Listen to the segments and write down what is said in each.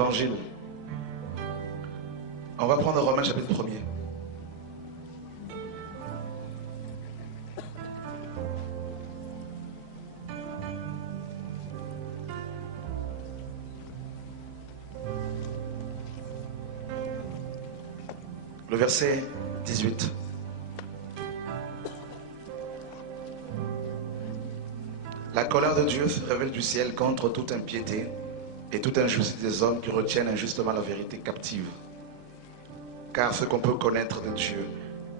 l'évangile. On va prendre Romains chapitre 1er. Le verset 18. La colère de Dieu se révèle du ciel contre toute impiété et toute injustice des hommes qui retiennent injustement la vérité captive. Car ce qu'on peut connaître de Dieu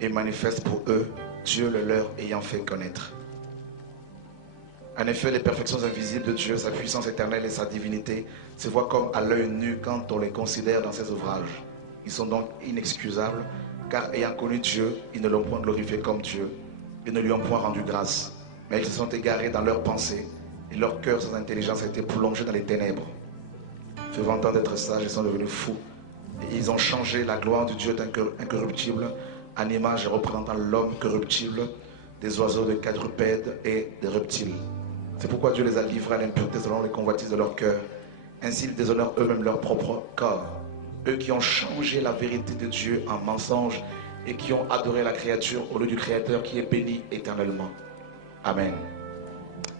est manifeste pour eux, Dieu le leur ayant fait connaître. En effet, les perfections invisibles de Dieu, sa puissance éternelle et sa divinité se voient comme à l'œil nu quand on les considère dans ses ouvrages. Ils sont donc inexcusables, car ayant connu Dieu, ils ne l'ont point glorifié comme Dieu, et ne lui ont point rendu grâce. Mais ils se sont égarés dans leurs pensées, et leur cœur sans intelligence a été plongé dans les ténèbres. Se vantant d'être sages, ils sont devenus fous, et ils ont changé la gloire du Dieu incorruptible en image représentant l'homme corruptible, des oiseaux, des quadrupèdes et des reptiles. C'est pourquoi Dieu les a livrés à l'impureté selon les convoitises de leur cœur. Ainsi ils déshonorent eux-mêmes leur propre corps. Eux qui ont changé la vérité de Dieu en mensonge et qui ont adoré la créature au lieu du Créateur qui est béni éternellement. Amen.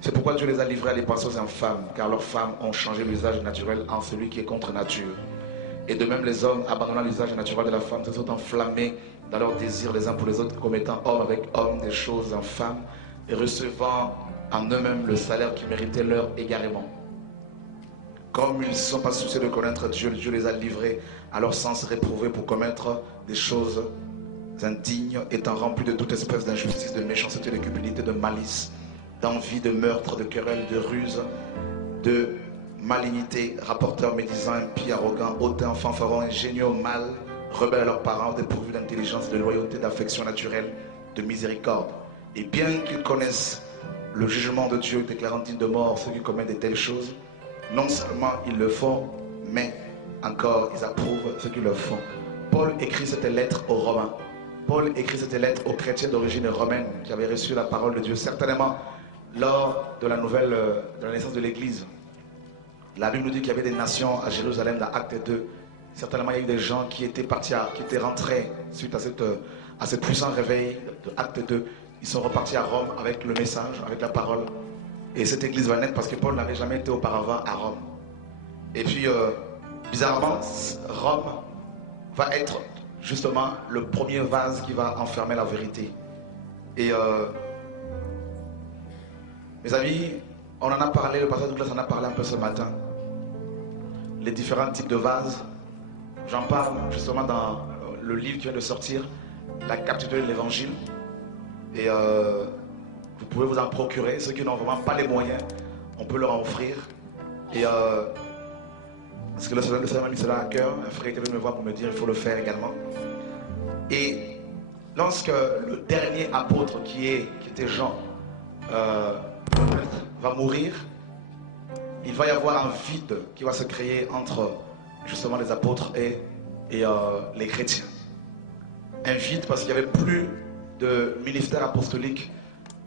C'est pourquoi Dieu les a livrés à des passions infâmes, car leurs femmes ont changé l'usage naturel en celui qui est contre nature. Et de même les hommes, abandonnant l'usage naturel de la femme, se sont enflammés dans leurs désirs les uns pour les autres, commettant homme avec homme des choses infâmes et recevant en eux-mêmes le salaire qui méritait leur égarement. Comme ils ne se sont pas souciés de connaître Dieu, Dieu les a livrés à leur sens réprouvé pour commettre des choses indignes, étant remplis de toute espèce d'injustice, de méchanceté, de cupidité, de malice, d'envie, de meurtre, de querelle, de ruse, de malignité, rapporteurs, médisants, impies, arrogants, hautains, fanfarons, ingénieux au mal, rebelles à leurs parents, dépourvus d'intelligence, de loyauté, d'affection naturelle, de miséricorde. Et bien qu'ils connaissent le jugement de Dieu déclarant digne de mort ceux qui commettent de telles choses, non seulement ils le font, mais encore ils approuvent ceux qui le font. Paul écrit cette lettre aux Romains. Paul écrit cette lettre aux chrétiens d'origine romaine qui avaient reçu la parole de Dieu, certainement lors de la naissance de l'Église. La Bible nous dit qu'il y avait des nations à Jérusalem dans Acte 2. Certainement il y a eu des gens qui étaient rentrés suite à ce puissant réveil de Acte 2. Ils sont repartis à Rome avec le message, avec la parole. Et cette église va naître parce que Paul n'avait jamais été auparavant à Rome. Et puis, bizarrement, Rome va être justement le premier vase qui va enfermer la vérité. Et mes amis, on en a parlé, le pasteur Douglas en a parlé un peu ce matin. Les différents types de vases. J'en parle justement dans le livre qui vient de sortir, La captivité de l'évangile. Et vous pouvez vous en procurer. Ceux qui n'ont vraiment pas les moyens, on peut leur en offrir. Et parce que le Seigneur m'a mis cela à cœur. Un frère qui vient me voir pour me dire il faut le faire également. Et lorsque le dernier apôtre qui était Jean va mourir, il va y avoir un vide qui va se créer entre justement les apôtres et les chrétiens. Un vide parce qu'il n'y avait plus de ministère apostolique,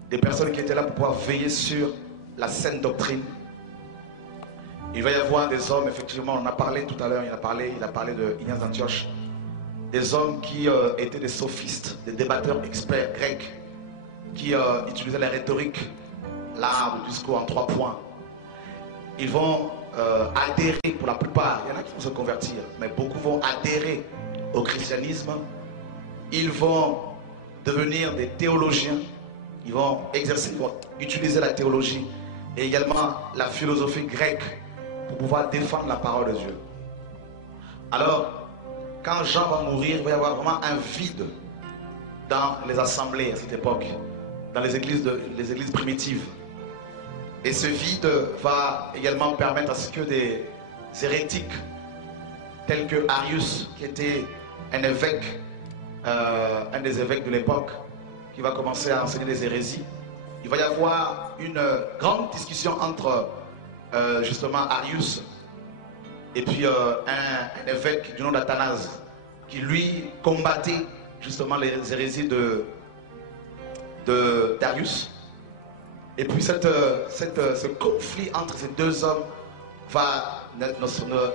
des personnes qui étaient là pour pouvoir veiller sur la saine doctrine. Il va y avoir des hommes, effectivement, on en a parlé tout à l'heure, il a parlé de Ignace d'Antioche, des hommes qui étaient des sophistes, des débatteurs experts grecs, qui utilisaient la rhétorique, l'art du discours en 3 points. Ils vont adhérer, pour la plupart, il y en a qui vont se convertir, mais beaucoup vont adhérer au christianisme. Ils vont devenir des théologiens, ils vont utiliser la théologie et également la philosophie grecque pour pouvoir défendre la parole de Dieu. Alors, quand Jean va mourir, il va y avoir vraiment un vide dans les assemblées à cette époque, dans les églises primitives. Et ce vide va également permettre à ce que des hérétiques tels que Arius, qui était un des évêques de l'époque, qui va commencer à enseigner des hérésies. Il va y avoir une grande discussion entre justement Arius et puis un évêque du nom d'Athanase qui lui combattait justement les hérésies d'Arius. Et puis ce conflit entre ces deux hommes va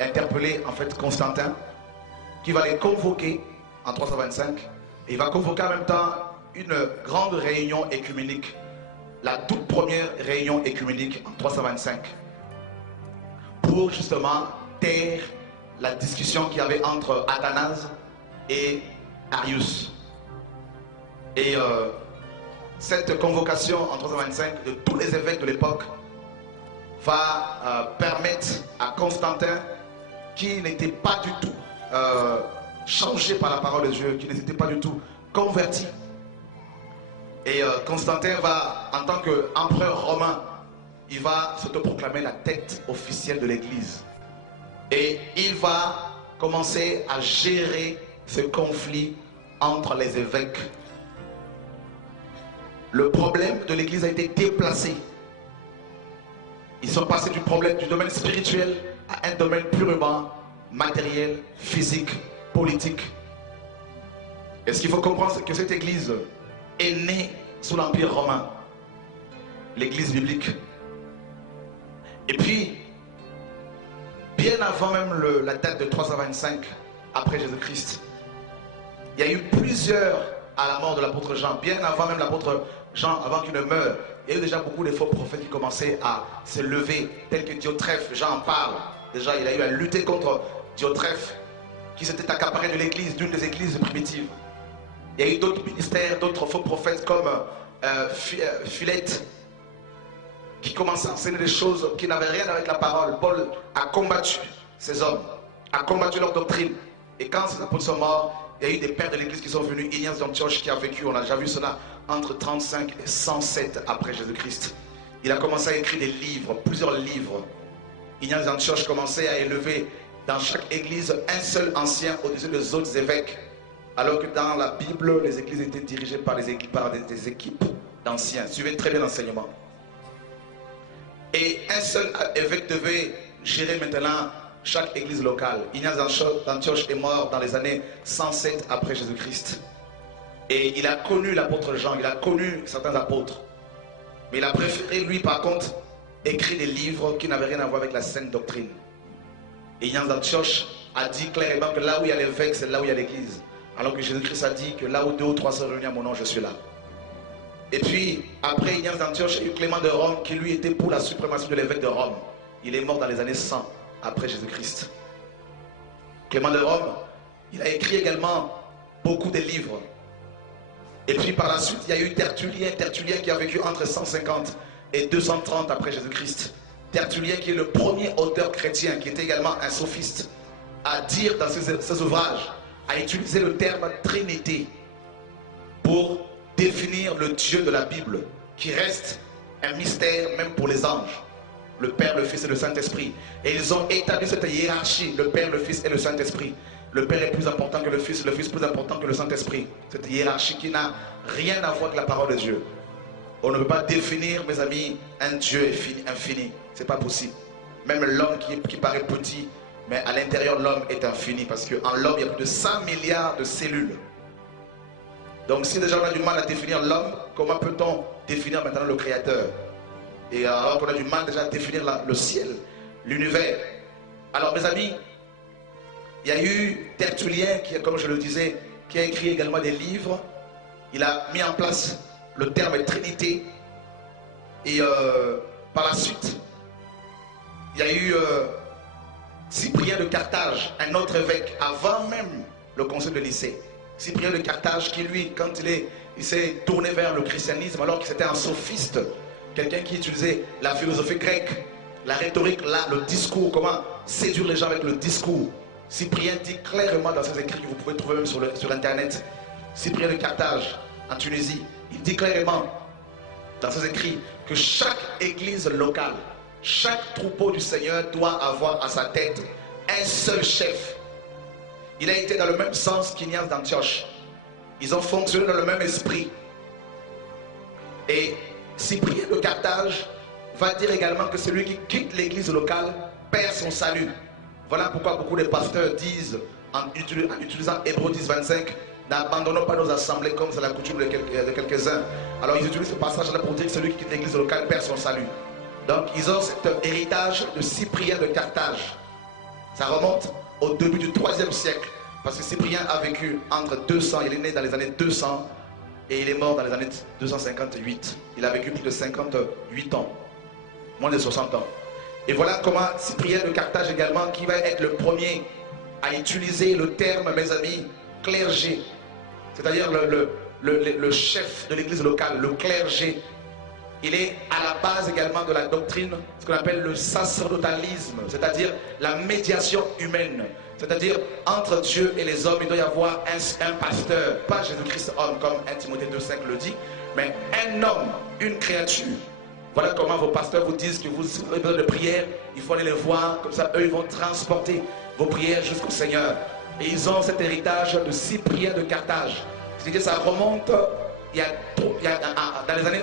interpeller en fait Constantin, qui va les convoquer en 325, et il va convoquer en même temps une grande réunion écuménique, la toute première réunion écuménique en 325, pour justement taire la discussion qu'il y avait entre Athanase et Arius. Et cette convocation en 325 de tous les évêques de l'époque va permettre à Constantin, qui n'était pas du tout changé par la parole de Dieu, qui n'était pas du tout converti. Et Constantin va, en tant qu'empereur romain, il va s'autoproclamer la tête officielle de l'Église. Et il va commencer à gérer ce conflit entre les évêques. Le problème de l'Église a été déplacé. Ils sont passés du domaine spirituel à un domaine purement matériel, physique, politique. Et ce qu'il faut comprendre, c'est que cette Église est née sous l'Empire romain, l'Église biblique. Et puis, bien avant même la date de 325 après Jésus-Christ, il y a eu plusieurs, à la mort de l'apôtre Jean, bien avant même l'apôtre Jean, avant qu'il ne meure, il y a eu déjà beaucoup de faux prophètes qui commençaient à se lever, tels que Diotrephe. Jean en parle. Déjà, il a eu à lutter contre Diotrephe, qui s'était accaparé de l'église, d'une des églises primitives. Il y a eu d'autres ministères, d'autres faux prophètes comme Philette, qui commençaient à enseigner des choses qui n'avaient rien avec la parole. Paul a combattu ces hommes, a combattu leur doctrine. Et quand ces apôtres sont morts, il y a eu des pères de l'église qui sont venus. Ignace d'Antioche qui a vécu, on a déjà vu cela, entre 35 et 107 après Jésus-Christ. Il a commencé à écrire des livres, plusieurs livres. Ignace d'Antioche commençait à élever dans chaque église un seul ancien au-dessus des autres évêques. Alors que dans la Bible, les églises étaient dirigées par des équipes d'anciens. Suivez très bien l'enseignement. Et un seul évêque devait gérer maintenant chaque église locale. Ignace d'Antioche est mort dans les années 107 après Jésus-Christ. Et il a connu l'apôtre Jean, il a connu certains apôtres. Mais il a préféré, lui, par contre, écrire des livres qui n'avaient rien à voir avec la saine doctrine. Et Ignace d'Antioche a dit clairement que là où il y a l'évêque, c'est là où il y a l'église. Alors que Jésus-Christ a dit que là où 2 ou 3 sont réunis à mon nom, je suis là. Et puis, après Ignace d'Antioche, il y a eu Clément de Rome qui lui était pour la suprématie de l'évêque de Rome. Il est mort dans les années 100 après Jésus-Christ. Clément de Rome, il a écrit également beaucoup de livres. Et puis par la suite, il y a eu Tertullien qui a vécu entre 150 et 230 après Jésus-Christ. Tertullien qui est le premier auteur chrétien, qui était également un sophiste, à dire dans ses ouvrages, à utiliser le terme Trinité pour définir le Dieu de la Bible, qui reste un mystère même pour les anges. Le Père, le Fils et le Saint-Esprit. Et ils ont établi cette hiérarchie, le Père, le Fils et le Saint-Esprit. Le Père est plus important que le Fils plus important que le Saint-Esprit. Cette hiérarchie qui n'a rien à voir avec la parole de Dieu. On ne peut pas définir, mes amis, un Dieu infini. Ce n'est pas possible. Même l'homme qui paraît petit, mais à l'intérieur, l'homme est infini. Parce qu'en l'homme, il y a plus de 100 milliards de cellules. Donc si déjà on a du mal à définir l'homme, comment peut-on définir maintenant le Créateur? Et alors qu'on a du mal déjà à définir le ciel, l'univers. Alors mes amis, il y a eu Tertullien, qui, comme je le disais, qui a écrit également des livres. Il a mis en place le terme Trinité. Et par la suite, il y a eu Cyprien de Carthage, un autre évêque, avant même le concile de Nicée. Cyprien de Carthage qui lui, quand il s'est tourné vers le christianisme, alors qu'il était un sophiste, quelqu'un qui utilisait la philosophie grecque, la rhétorique, le discours, comment séduire les gens avec le discours. Cyprien dit clairement dans ses écrits que vous pouvez trouver même sur Internet, Cyprien de Carthage, en Tunisie, il dit clairement dans ses écrits que chaque église locale, chaque troupeau du Seigneur doit avoir à sa tête un seul chef. Il a été dans le même sens qu'Ignace d'Antioche. Ils ont fonctionné dans le même esprit. Et Cyprien de Carthage va dire également que celui qui quitte l'église locale perd son salut. Voilà pourquoi beaucoup de pasteurs disent, en utilisant Hébreux 10, 25, n'abandonnons pas nos assemblées comme c'est la coutume de quelques-uns. Alors ils utilisent ce passage-là pour dire que celui qui quitte l'église locale perd son salut. Donc ils ont cet héritage de Cyprien de Carthage. Ça remonte au début du 3e siècle. Parce que Cyprien a vécu entre 200, il est né dans les années 200 et il est mort dans les années 258. Il a vécu plus de 58 ans, moins de 60 ans. Et voilà comment Cyprien de Carthage également, qui va être le premier à utiliser le terme, mes amis, clergé. C'est-à-dire le chef de l'église locale, le clergé. Il est à la base également de la doctrine, ce qu'on appelle le sacerdotalisme, c'est-à-dire la médiation humaine. C'est-à-dire, entre Dieu et les hommes, il doit y avoir un pasteur, pas Jésus-Christ homme, comme 1 Timothée 2,5 le dit, mais un homme, une créature. Voilà comment vos pasteurs vous disent que vous avez besoin de prière, il faut aller les voir, comme ça, eux, ils vont transporter vos prières jusqu'au Seigneur. Et ils ont cet héritage de Cyprien de Carthage. C'est-à-dire que ça remonte, dans les années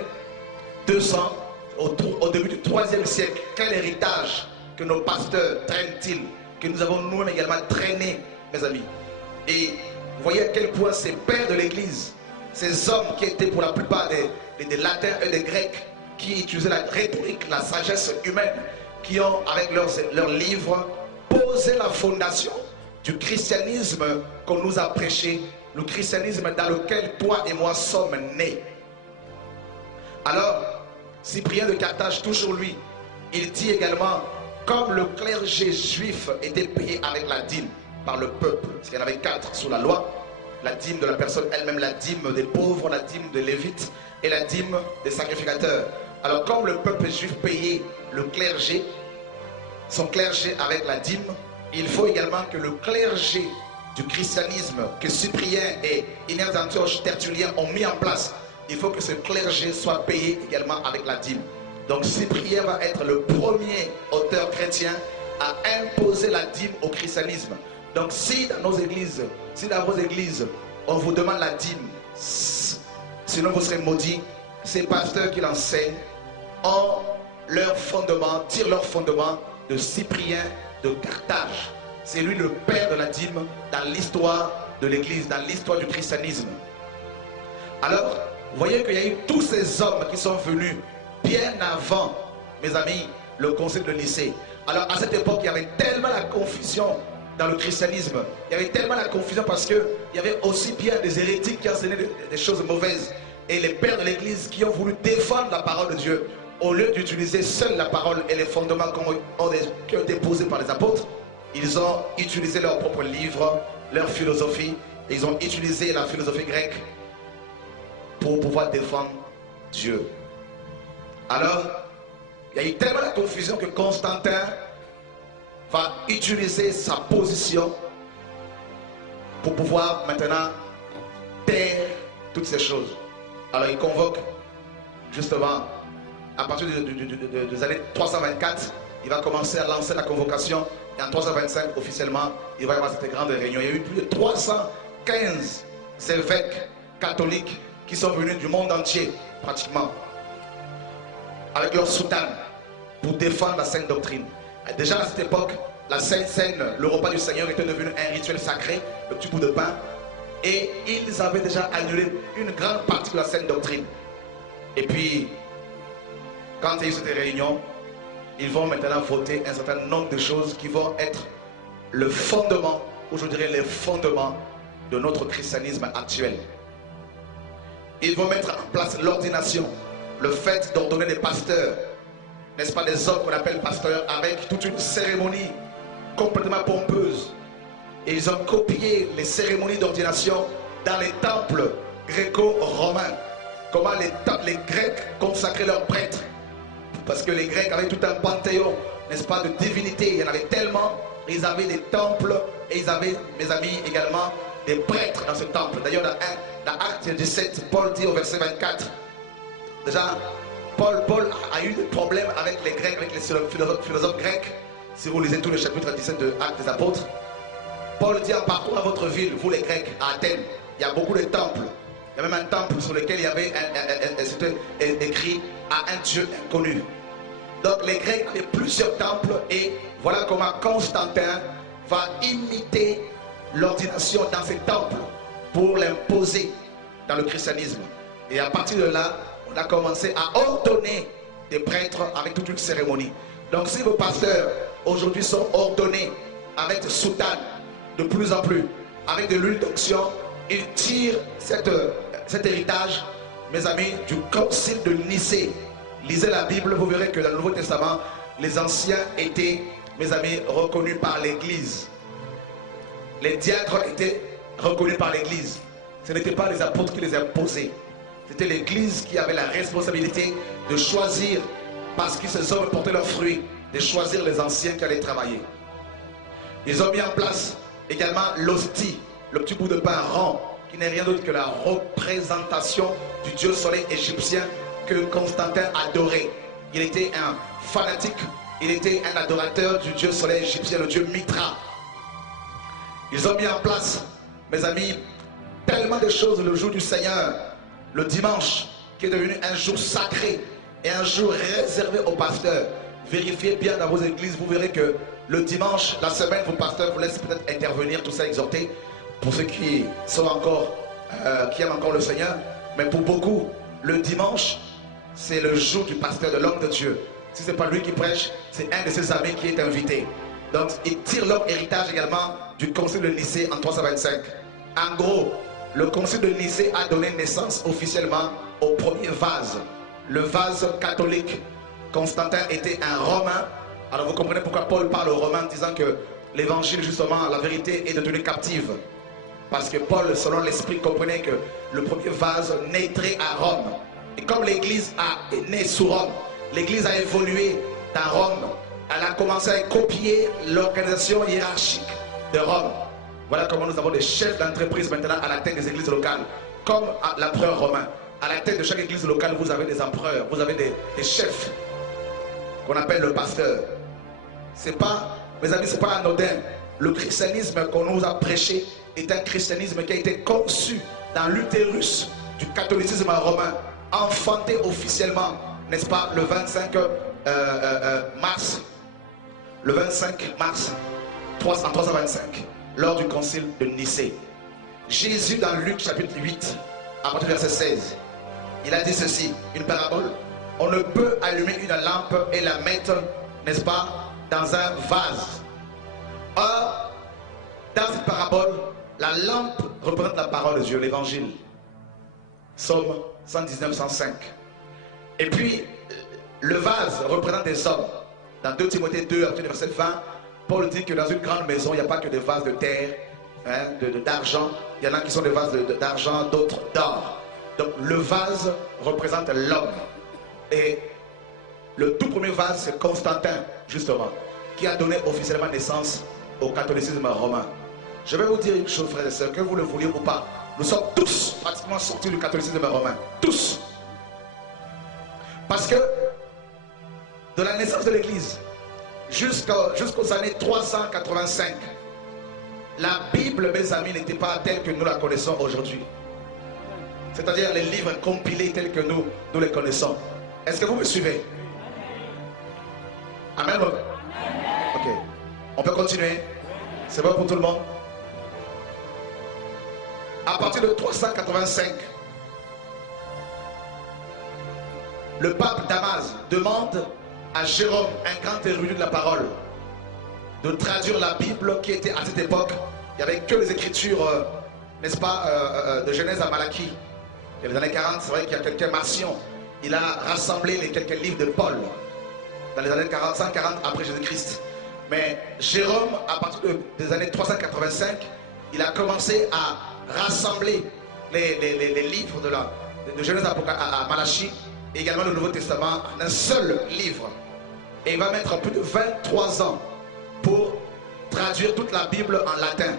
200, au début du 3e siècle. Quel héritage que nos pasteurs traînent-ils, que nous avons nous-mêmes également traîné, mes amis. Et vous voyez à quel point ces pères de l'église, ces hommes qui étaient pour la plupart des latins et des grecs, qui utilisaient la rhétorique, la sagesse humaine, qui ont avec leurs livres posé la fondation du christianisme qu'on nous a prêché, le christianisme dans lequel toi et moi sommes nés. Alors, Cyprien de Carthage, toujours lui, il dit également, comme le clergé juif était payé avec la dîme par le peuple, parce qu'il y en avait 4 sous la loi, la dîme de la personne elle-même, la dîme des pauvres, la dîme des lévites et la dîme des sacrificateurs. Alors comme le peuple juif payait le clergé, son clergé avec la dîme, il faut également que le clergé du christianisme que Cyprien et Ignaz d'Antioche, Tertullien ont mis en place, il faut que ce clergé soit payé également avec la dîme. Donc Cyprien va être le premier auteur chrétien à imposer la dîme au christianisme. Donc si dans nos églises, si dans vos églises, on vous demande la dîme, sinon vous serez maudits, ces pasteurs qui l'enseignent ont leur fondement, tirent leur fondement de Cyprien de Carthage. C'est lui le père de la dîme dans l'histoire de l'église, dans l'histoire du christianisme. Alors, vous voyez qu'il y a eu tous ces hommes qui sont venus bien avant, mes amis, le concile de Nicée. Alors à cette époque, il y avait tellement la confusion dans le christianisme. Il y avait tellement la confusion parce qu'il y avait aussi bien des hérétiques qui enseignaient des choses mauvaises. Et les pères de l'église qui ont voulu défendre la parole de Dieu, au lieu d'utiliser seule la parole et les fondements qui ont été posés par les apôtres, ils ont utilisé leurs propres livres, leur philosophie. Et ils ont utilisé la philosophie grecque pour pouvoir défendre Dieu. Alors, il y a eu tellement de confusion que Constantin va utiliser sa position pour pouvoir maintenant taire toutes ces choses. Alors il convoque justement à partir des années 324, il va commencer à lancer la convocation et en 325 officiellement, il va y avoir cette grande réunion. Il y a eu plus de 315 évêques catholiques qui sont venus du monde entier pratiquement avec leur soutane pour défendre la sainte doctrine. Déjà à cette époque, la Sainte Seine, le repas du Seigneur était devenu un rituel sacré, le petit bout de pain, et ils avaient déjà annulé une grande partie de la sainte doctrine. Et puis, quand il y a eu cette réunion, ils vont maintenant voter un certain nombre de choses qui vont être le fondement, ou je dirais les fondements de notre christianisme actuel. Ils vont mettre en place l'ordination, le fait d'ordonner des pasteurs, n'est-ce pas, des hommes qu'on appelle pasteurs, avec toute une cérémonie complètement pompeuse. Et ils ont copié les cérémonies d'ordination dans les temples gréco-romains. Comment les Grecs consacraient leurs prêtres. Parce que les Grecs avaient tout un panthéon, n'est-ce pas, de divinités. Il y en avait tellement. Ils avaient des temples et ils avaient, mes amis, également des prêtres dans ce temple. D'ailleurs, dans Actes 17, Paul dit au verset 24, déjà, Paul a eu des problèmes avec les Grecs, avec les philosophes grecs. Si vous lisez tout le chapitre 17 de Actes des Apôtres, Paul dit en parcourant votre ville, vous les Grecs, à Athènes, il y a beaucoup de temples. Il y a même un temple sur lequel il y avait c'était écrit à un Dieu inconnu. Donc les Grecs avaient plusieurs temples et voilà comment Constantin va imiter l'ordination dans ces temples pour l'imposer dans le christianisme. Et à partir de là, on a commencé à ordonner des prêtres avec toute une cérémonie. Donc si vos pasteurs aujourd'hui sont ordonnés avec soutane, de plus en plus, avec de l'huile d'onction. Ils tirent cet héritage, mes amis, du concile de Nicée. Lisez la Bible, vous verrez que dans le Nouveau Testament, les anciens étaient, mes amis, reconnus par l'Église. Les diacres étaient reconnus par l'Église. Ce n'étaient pas les apôtres qui les imposaient. C'était l'Église qui avait la responsabilité de choisir, parce que ces hommes portaient leurs fruits, de choisir les anciens qui allaient travailler. Ils ont mis en place également l'hostie, le petit bout de pain rond, qui n'est rien d'autre que la représentation du dieu soleil égyptien que Constantin adorait. Il était un fanatique, il était un adorateur du dieu soleil égyptien, le dieu Mitra. Ils ont mis en place, mes amis, tellement de choses le jour du Seigneur, le dimanche, qui est devenu un jour sacré et un jour réservé aux pasteurs. Vérifiez bien dans vos églises, vous verrez que le dimanche, la semaine, vos pasteurs vous laissent peut-être intervenir, tout ça exhorter, pour ceux qui sont encore, qui aiment encore le Seigneur. Mais pour beaucoup, le dimanche, c'est le jour du pasteur, de l'homme de Dieu. Si ce n'est pas lui qui prêche, c'est un de ses amis qui est invité. Donc, il tire leur héritage également du concile de Nicée en 325. En gros, le concile de Nicée a donné naissance officiellement au premier vase, le vase catholique. Constantin était un Romain. Alors vous comprenez pourquoi Paul parle aux Romains en disant que l'évangile, justement, la vérité est devenue captive. Parce que Paul, selon l'esprit, comprenait que le premier vase naîtrait à Rome. Et comme l'église est née sous Rome, l'église a évolué dans Rome. Elle a commencé à copier l'organisation hiérarchique de Rome. Voilà comment nous avons des chefs d'entreprise maintenant à la tête des églises locales, comme l'empereur romain. À la tête de chaque église locale, vous avez des empereurs, vous avez des chefs qu'on appelle le pasteur. C'est pas, mes amis, c'est pas anodin. Le christianisme qu'on nous a prêché est un christianisme qui a été conçu dans l'utérus du catholicisme romain, enfanté officiellement, n'est-ce pas, le 25 mars, le 25 mars 325, lors du concile de Nicée. Jésus, dans Luc chapitre 8, à partir du verset 16, il a dit ceci, une parabole. On ne peut allumer une lampe et la mettre, n'est-ce pas, dans un vase. Or, dans cette parabole, la lampe représente la parole de Dieu, l'évangile. Psaume 119, 105. Et puis, le vase représente des hommes. Dans 2 Timothée 2, à partir du verset 20, Paul dit que dans une grande maison, il n'y a pas que des vases de terre, hein, d'argent. Il y en a qui sont des vases d'argent, d'autres d'or. Donc, le vase représente l'homme. Et le tout premier vase, c'est Constantin, justement, qui a donné officiellement naissance au catholicisme romain. Je vais vous dire une chose, frères et sœurs, que vous le vouliez ou pas, nous sommes tous pratiquement sortis du catholicisme romain. Tous. Parce que de la naissance de l'Église jusqu'aux années 385, la Bible, mes amis, n'était pas telle que nous la connaissons aujourd'hui. C'est-à-dire les livres compilés tels que nous les connaissons. Est-ce que vous me suivez? Amen. Ok. On peut continuer? C'est bon pour tout le monde? À partir de 385, le pape Damas demande à Jérôme, un grand érudit de la parole, de traduire la Bible qui était à cette époque. Il n'y avait que les écritures, n'est-ce pas, de Genèse à Malachie. Il y a les années 40, c'est vrai qu'il y a quelques marcions. Il a rassemblé les quelques livres de Paul dans les années 40, 140 après Jésus-Christ. Mais Jérôme, à partir des années 385, il a commencé à rassembler les livres de Genèse à Malachie et également le Nouveau Testament en un seul livre. Et il va mettre plus de 23 ans pour traduire toute la Bible en latin.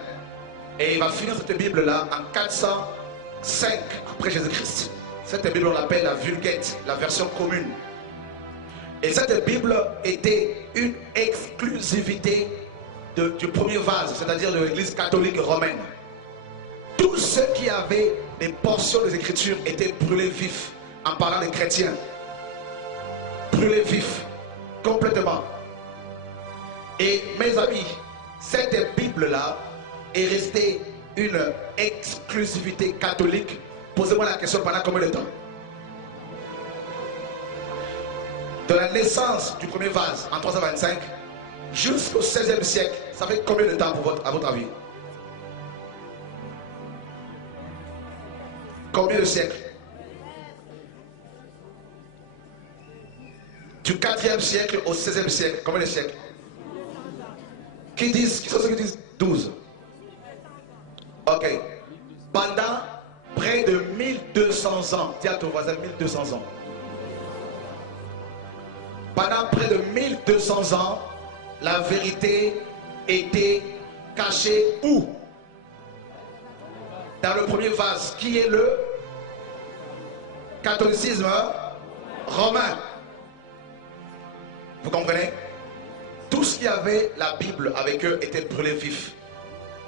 Et il va finir cette Bible-là en 405 après Jésus-Christ. Cette Bible, on l'appelle la Vulgate, la version commune. Et cette Bible était une exclusivité du premier vase, c'est-à-dire de l'Église catholique romaine. Tous ceux qui avaient des portions des Écritures étaient brûlés vifs, en parlant des chrétiens. Brûlés vifs, complètement. Et mes amis, cette Bible-là est restée une exclusivité catholique. Posez-moi la question pendant combien de temps? De la naissance du premier vase en 325 jusqu'au 16e siècle, ça fait combien de temps à votre avis? Combien de siècles? Du 4e siècle au 16e siècle, combien de siècles? Qui sont ceux qui disent 12? Ok. Pendant près de 1200 ans, dis à ton voisin 1200 ans. Pendant près de 1200 ans, la vérité était cachée où? Dans le premier vase, qui est le catholicisme romain. Vous comprenez? Tout ce qui avait la Bible avec eux était brûlé vif.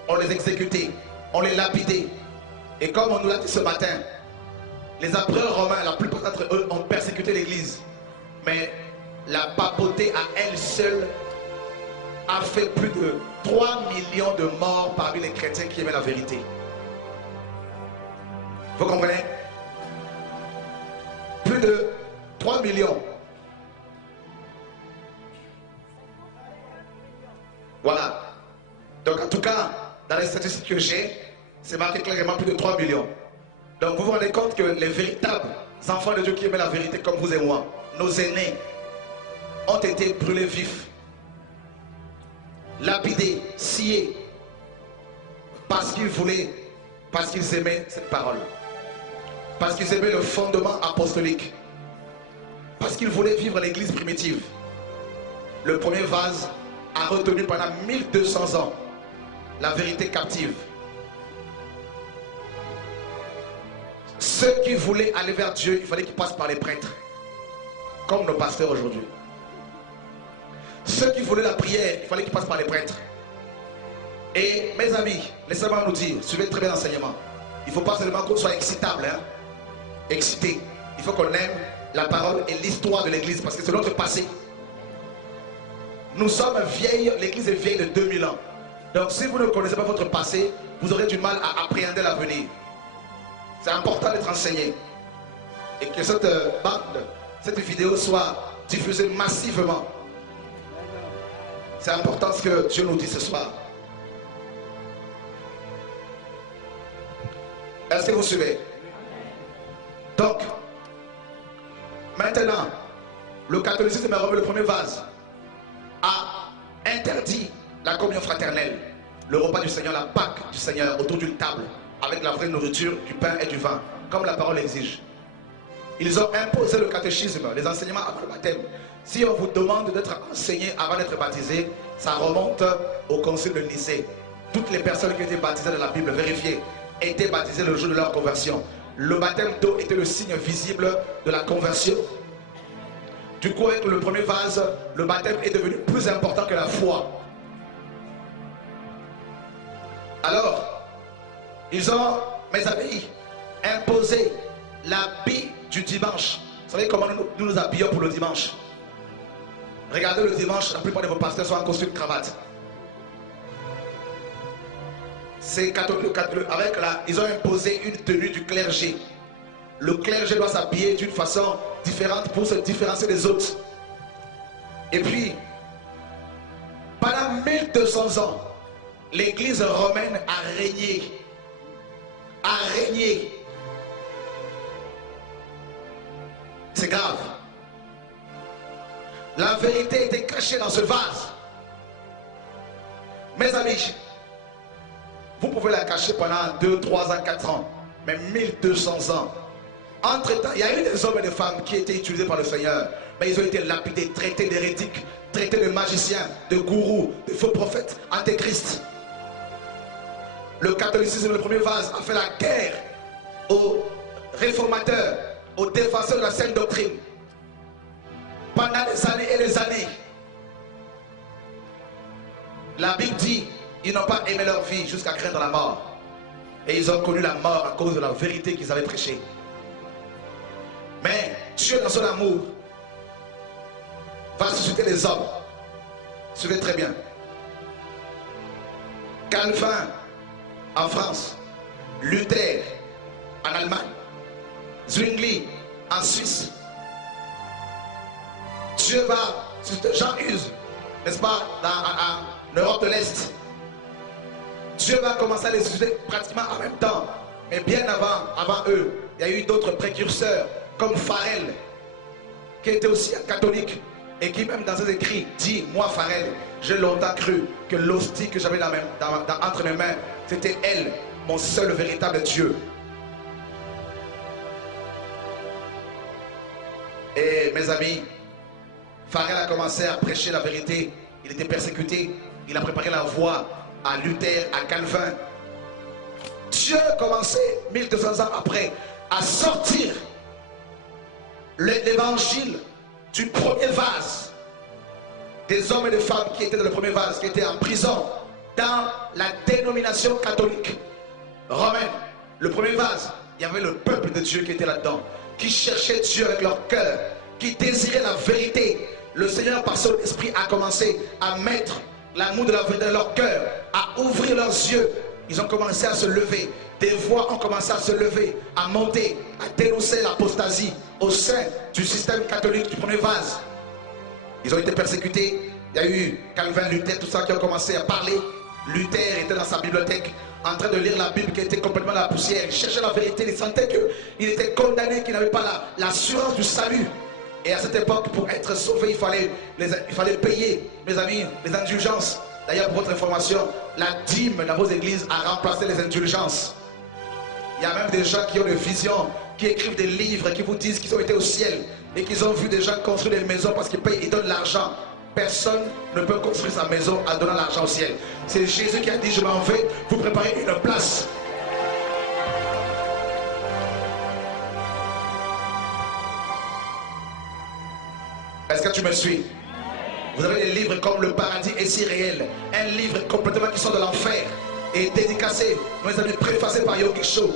On les exécutait, on les lapidait. Et comme on nous l'a dit ce matin, les empereurs romains, la plupart d'entre eux, ont persécuté l'Église. Mais la papauté à elle seule a fait plus de 3 millions de morts parmi les chrétiens qui aimaient la vérité. Vous comprenez? Plus de 3 millions. Voilà. Donc en tout cas, dans les statistiques que j'ai, c'est marqué clairement plus de 3 millions. Donc vous vous rendez compte que les véritables enfants de Dieu qui aimaient la vérité comme vous et moi, nos aînés, ont été brûlés vifs, lapidés, sciés, parce qu'ils voulaient, parce qu'ils aimaient cette parole, parce qu'ils aimaient le fondement apostolique, parce qu'ils voulaient vivre l'église primitive. Le premier vase a retenu pendant 1200 ans la vérité captive. Ceux qui voulaient aller vers Dieu, il fallait qu'ils passent par les prêtres, comme nos pasteurs aujourd'hui. Ceux qui voulaient la prière, il fallait qu'ils passent par les prêtres. Et mes amis, laissez-moi nous dire, suivez très bien l'enseignement. Il ne faut pas seulement qu'on soit excitable, hein, excité. Il faut qu'on aime la parole et l'histoire de l'église, parce que c'est notre passé. Nous sommes vieilles, l'église est vieille de 2000 ans. Donc si vous ne connaissez pas votre passé, vous aurez du mal à appréhender l'avenir. C'est important d'être enseigné. Et que cette bande, cette vidéo soit diffusée massivement. C'est important ce que Dieu nous dit ce soir. Est-ce que vous suivez? Donc, maintenant, le catholicisme a remis le premier vase, a interdit la communion fraternelle, le repas du Seigneur, la Pâque du Seigneur autour d'une table, avec la vraie nourriture, du pain et du vin, comme la parole exige. Ils ont imposé le catéchisme, les enseignements avant le baptême. Si on vous demande d'être enseigné avant d'être baptisé, ça remonte au concile de Nicée. Toutes les personnes qui étaient baptisées dans la Bible, vérifiées, étaient baptisées le jour de leur conversion. Le baptême d'eau était le signe visible de la conversion. Du coup, avec le premier vase, le baptême est devenu plus important que la foi. Alors, ils ont, mes amis, imposé l'habit du dimanche. Vous savez comment nous nous habillons pour le dimanche? Regardez le dimanche, la plupart de vos pasteurs sont en costume cravate. C'est ils ont imposé une tenue du clergé. Le clergé doit s'habiller d'une façon différente pour se différencier des autres. Et puis, pendant 1200 ans, l'église romaine a régné. A régné. C'est grave. La vérité était cachée dans ce vase. Mes amis, vous pouvez la cacher pendant 2, 3 ans, 4 ans. Mais 1200 ans. Entre-temps, il y a eu des hommes et des femmes qui étaient utilisés par le Seigneur. Mais ils ont été lapidés, traités d'hérétiques, traités de magiciens, de gourous, de faux prophètes, antéchrist. Le catholicisme, le premier vase, a fait la guerre aux réformateurs, aux défenseurs de la saine doctrine. Pendant des années et des années, la Bible dit, ils n'ont pas aimé leur vie jusqu'à craindre la mort. Et ils ont connu la mort à cause de la vérité qu'ils avaient prêchée. Mais Dieu, dans son amour, va susciter les hommes. Suivez très bien. Calvin en France, Luther en Allemagne, Zwingli en Suisse. Dieu va susciter Jean Hus, n'est-ce pas, en Europe de l'Est. Dieu va commencer à les utiliser pratiquement en même temps. Mais bien avant eux, il y a eu d'autres précurseurs, comme Farel, qui était aussi un catholique, et qui même dans ses écrits dit, moi Farel, j'ai longtemps cru que l'hostie que j'avais entre mes mains, c'était elle, mon seul véritable Dieu. Et mes amis, Farel a commencé à prêcher la vérité. Il était persécuté. Il a préparé la voie à Luther, à Calvin. Dieu a commencé, 1200 ans après, à sortir l'évangile du premier vase. Des hommes et des femmes qui étaient dans le premier vase, qui étaient en prison, dans la dénomination catholique romaine. Le premier vase, il y avait le peuple de Dieu qui était là-dedans, qui cherchait Dieu avec leur cœur, qui désirait la vérité. Le Seigneur, par son esprit, a commencé à mettre l'amour de la vérité dans leur cœur, à ouvrir leurs yeux. Ils ont commencé à se lever. Des voix ont commencé à se lever, à monter, à dénoncer l'apostasie au sein du système catholique du premier vase. Ils ont été persécutés. Il y a eu Calvin, Luther, tout ça qui ont commencé à parler. Luther était dans sa bibliothèque en train de lire la Bible qui était complètement dans la poussière. Il cherchait la vérité, il sentait qu'il était condamné, qu'il n'avait pas l'assurance du salut. Et à cette époque, pour être sauvé, il fallait payer, mes amis, les indulgences. D'ailleurs, pour votre information, la dîme dans vos églises a remplacé les indulgences. Il y a même des gens qui ont des visions, qui écrivent des livres, qui vous disent qu'ils ont été au ciel et qu'ils ont vu des gens construire des maisons parce qu'ils payent, ils donnent l'argent. Personne ne peut construire sa maison en donnant l'argent au ciel. C'est Jésus qui a dit, je m'en vais vous préparer une place. Est-ce que tu me suis? Vous avez des livres comme Le paradis est si réel. Un livre complètement qui sort de l'enfer et dédicacé, mes amis, préfacé par Yogi Cho.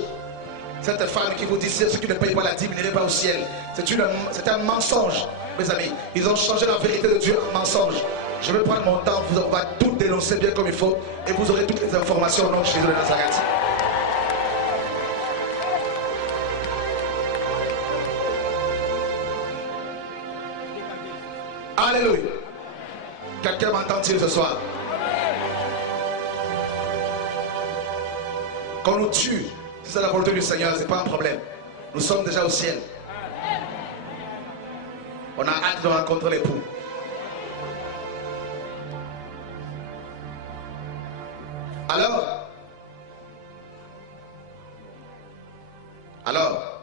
Cette femme qui vous dit, ceux qui ne payent pas la dîme n'iraient pas au ciel. C'est un mensonge, mes amis. Ils ont changé la vérité de Dieu en mensonge. Je vais prendre mon temps, on va tout dénoncer bien comme il faut et vous aurez toutes les informations au nom de Jésus de Nazareth. Alléluia. Quelqu'un m'entend-il ce soir? Qu'on nous tue, si c'est la volonté du Seigneur, ce n'est pas un problème. Nous sommes déjà au ciel. On a hâte de rencontrer l'époux. Alors,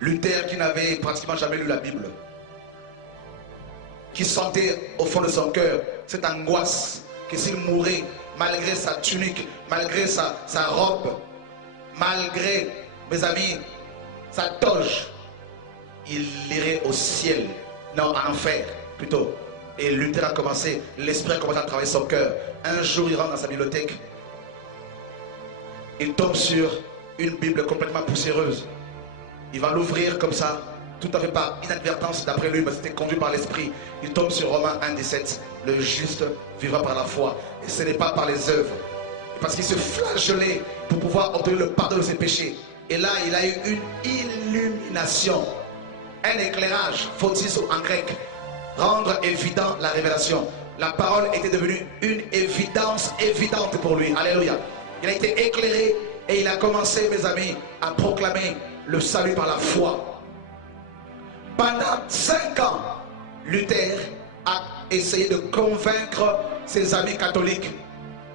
Luther qui n'avait pratiquement jamais lu la Bible, qui sentait au fond de son cœur cette angoisse que s'il mourait, malgré sa tunique, malgré sa robe, malgré, mes amis, sa toge, il irait au ciel, non, en enfer plutôt. Et Luther a commencé, l'esprit a commencé à travailler son cœur. Un jour, il rentre dans sa bibliothèque, il tombe sur une Bible complètement poussiéreuse. Il va l'ouvrir comme ça, tout à fait par inadvertance, d'après lui, mais c'était conduit par l'esprit. Il tombe sur Romains 1,17. Le juste vivra par la foi. Et ce n'est pas par les œuvres. Parce qu'il se flagellait pour pouvoir obtenir le pardon de ses péchés. Et là, il a eu une illumination. Un éclairage, photis en grec. Rendre évident la révélation. La parole était devenue une évidence évidente pour lui. Alléluia. Il a été éclairé et il a commencé, mes amis, à proclamer le salut par la foi. Pendant 5 ans, Luther a essayé de convaincre ses amis catholiques.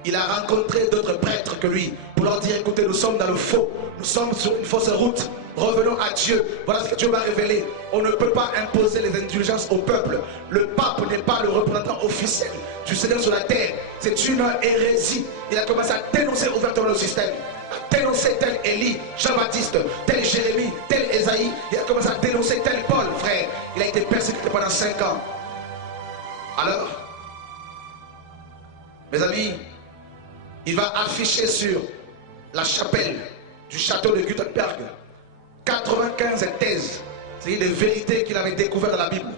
Il a rencontré d'autres prêtres que lui pour leur dire, écoutez, nous sommes dans le faux, nous sommes sur une fausse route, revenons à Dieu. Voilà ce que Dieu m'a révélé. On ne peut pas imposer les indulgences au peuple. Le pape n'est pas le représentant officiel du Seigneur sur la terre. C'est une hérésie. Il a commencé à dénoncer ouvertement le système, à dénoncer tel Élie, Jean-Baptiste, tel Jérémie, tel Ésaïe. Il a commencé à dénoncer tel Paul, frère. Il a été persécuté pendant 5 ans. Alors, mes amis, il va afficher sur la chapelle du château de Gutenberg 95 thèses, c'est-à-dire des vérités qu'il avait découvertes dans la Bible,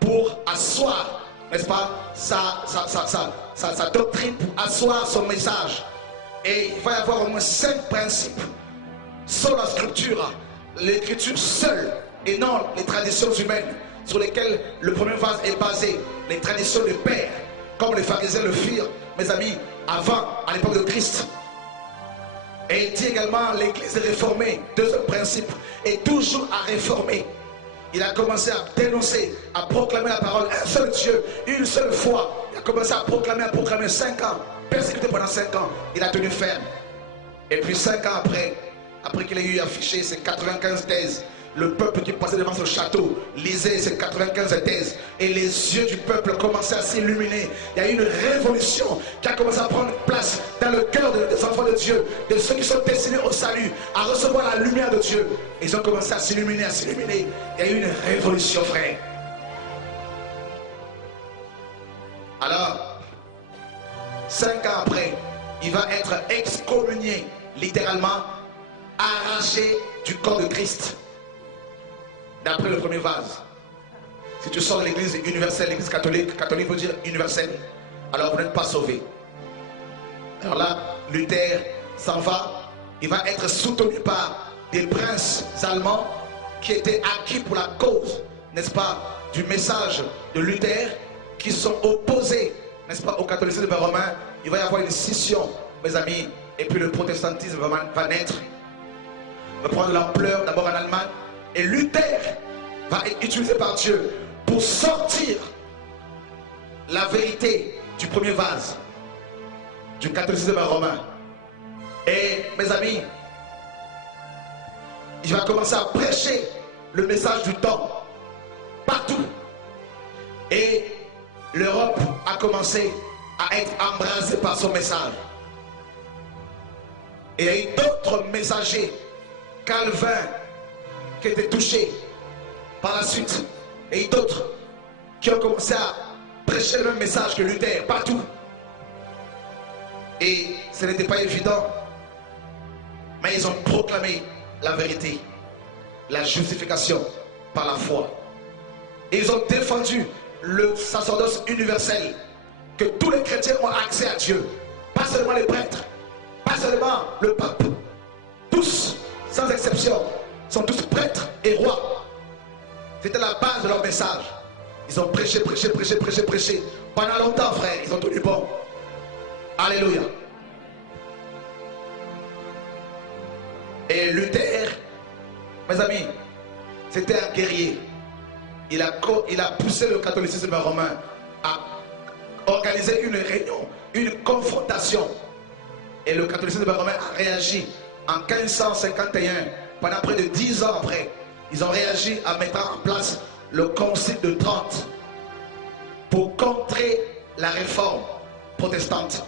pour asseoir, n'est-ce pas, sa doctrine, pour asseoir son message. Et il va y avoir au moins 5 principes sur la scripture, l'écriture seule et non les traditions humaines. sur lesquels le premier vase est basé, les traditions des pères, comme les pharisiens le firent, mes amis, avant, à l'époque de Christ. Et il dit également, l'église est réformée, deuxième principe, est toujours à réformer. Il a commencé à dénoncer, à proclamer la parole, un seul Dieu, une seule foi. Il a commencé à proclamer 5 ans, persécuté pendant 5 ans, il a tenu ferme. Et puis 5 ans après qu'il ait eu affiché ses 95 thèses, le peuple qui passait devant ce château lisait ces 95 thèses et les yeux du peuple commençaient à s'illuminer. Il y a eu une révolution qui a commencé à prendre place dans le cœur des enfants de Dieu, de ceux qui sont destinés au salut, à recevoir la lumière de Dieu. Ils ont commencé à s'illuminer, à s'illuminer. Il y a eu une révolution, frère. Alors, 5 ans après, il va être excommunié, littéralement arraché du corps de Christ. D'après le premier vase. Si tu sors de l'église universelle, l'église catholique, catholique veut dire universelle, alors vous n'êtes pas sauvé. Alors là, Luther s'en va, il va être soutenu par des princes allemands qui étaient acquis pour la cause, n'est-ce pas, du message de Luther, qui sont opposés, n'est-ce pas, au catholicisme romain. Il va y avoir une scission, mes amis, et puis le protestantisme va naître, va prendre l'ampleur d'abord en Allemagne. Et Luther va être utilisé par Dieu pour sortir la vérité du premier vase, du catholicisme romain. Et mes amis, il va commencer à prêcher le message du temps partout. Et l'Europe a commencé à être embrasée par son message. Et il y a eu d'autres messagers, Calvin, qui étaient touchés par la suite, et d'autres qui ont commencé à prêcher le même message que Luther partout. Et ce n'était pas évident, mais ils ont proclamé la vérité, la justification par la foi. Et ils ont défendu le sacerdoce universel, que tous les chrétiens ont accès à Dieu, pas seulement les prêtres, pas seulement le pape, tous sans exception sont tous prêtres et rois. C'était la base de leur message. Ils ont prêché pendant longtemps, frère. Ils ont tenu bon. Alléluia. Et Luther, mes amis, c'était un guerrier. Il a poussé le catholicisme romain à organiser une réunion, une confrontation. Et le catholicisme romain a réagi en 1551. Pendant près de 10 ans après, ils ont réagi en mettant en place le Concile de Trente pour contrer la réforme protestante.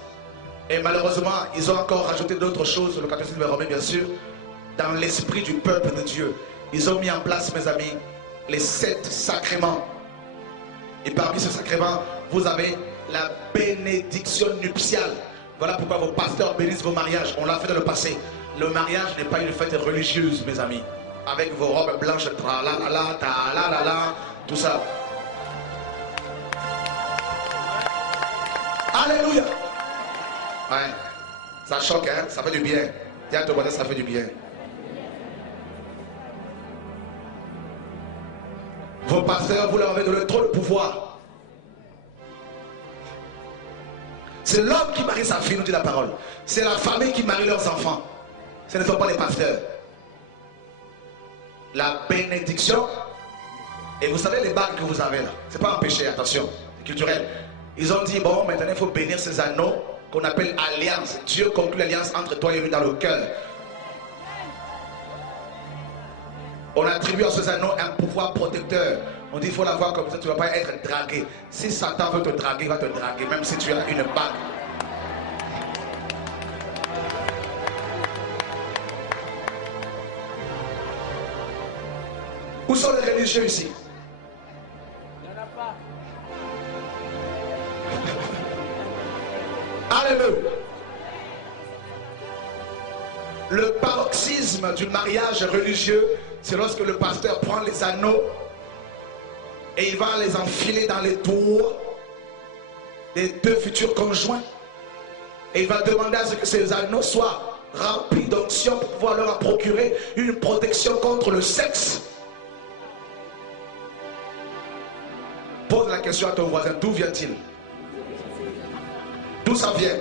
Et malheureusement, ils ont encore rajouté d'autres choses, le catholicisme romain bien sûr, dans l'esprit du peuple de Dieu. Ils ont mis en place, mes amis, les 7 sacrements. Et parmi ces sacrements, vous avez la bénédiction nuptiale. Voilà pourquoi vos pasteurs bénissent vos mariages. On l'a fait dans le passé. Le mariage n'est pas une fête religieuse, mes amis, avec vos robes blanches, tra-la-la-la, ta-la-la-la, tout ça. Alléluia. Ouais, ça choque, hein, ça fait du bien. Dis à ton voisin, ça fait du bien. Vos pasteurs, vous leur avez donné trop de pouvoir. C'est l'homme qui marie sa fille, nous dit la parole. C'est la famille qui marie leurs enfants. Ce ne sont pas les pasteurs. La bénédiction, et vous savez les bagues que vous avez là, c'est pas un péché, attention, c'est culturel. Ils ont dit, bon, maintenant il faut bénir ces anneaux qu'on appelle alliance. Dieu conclut l'alliance entre toi et lui dans le cœur. On attribue à ces anneaux un pouvoir protecteur. On dit, il faut l'avoir comme ça, tu ne vas pas être dragué. Si Satan veut te draguer, il va te draguer, même si tu as une bague. Où sont les religieux ici? Il n'y en a pas. Alléluia. Le paroxysme du mariage religieux, c'est lorsque le pasteur prend les anneaux et il va les enfiler dans les doigts des 2 futurs conjoints. Et il va demander à ce que ces anneaux soient remplis d'onction pour pouvoir leur procurer une protection contre le sexe. question à ton voisin. D'où vient-il? D'où ça vient?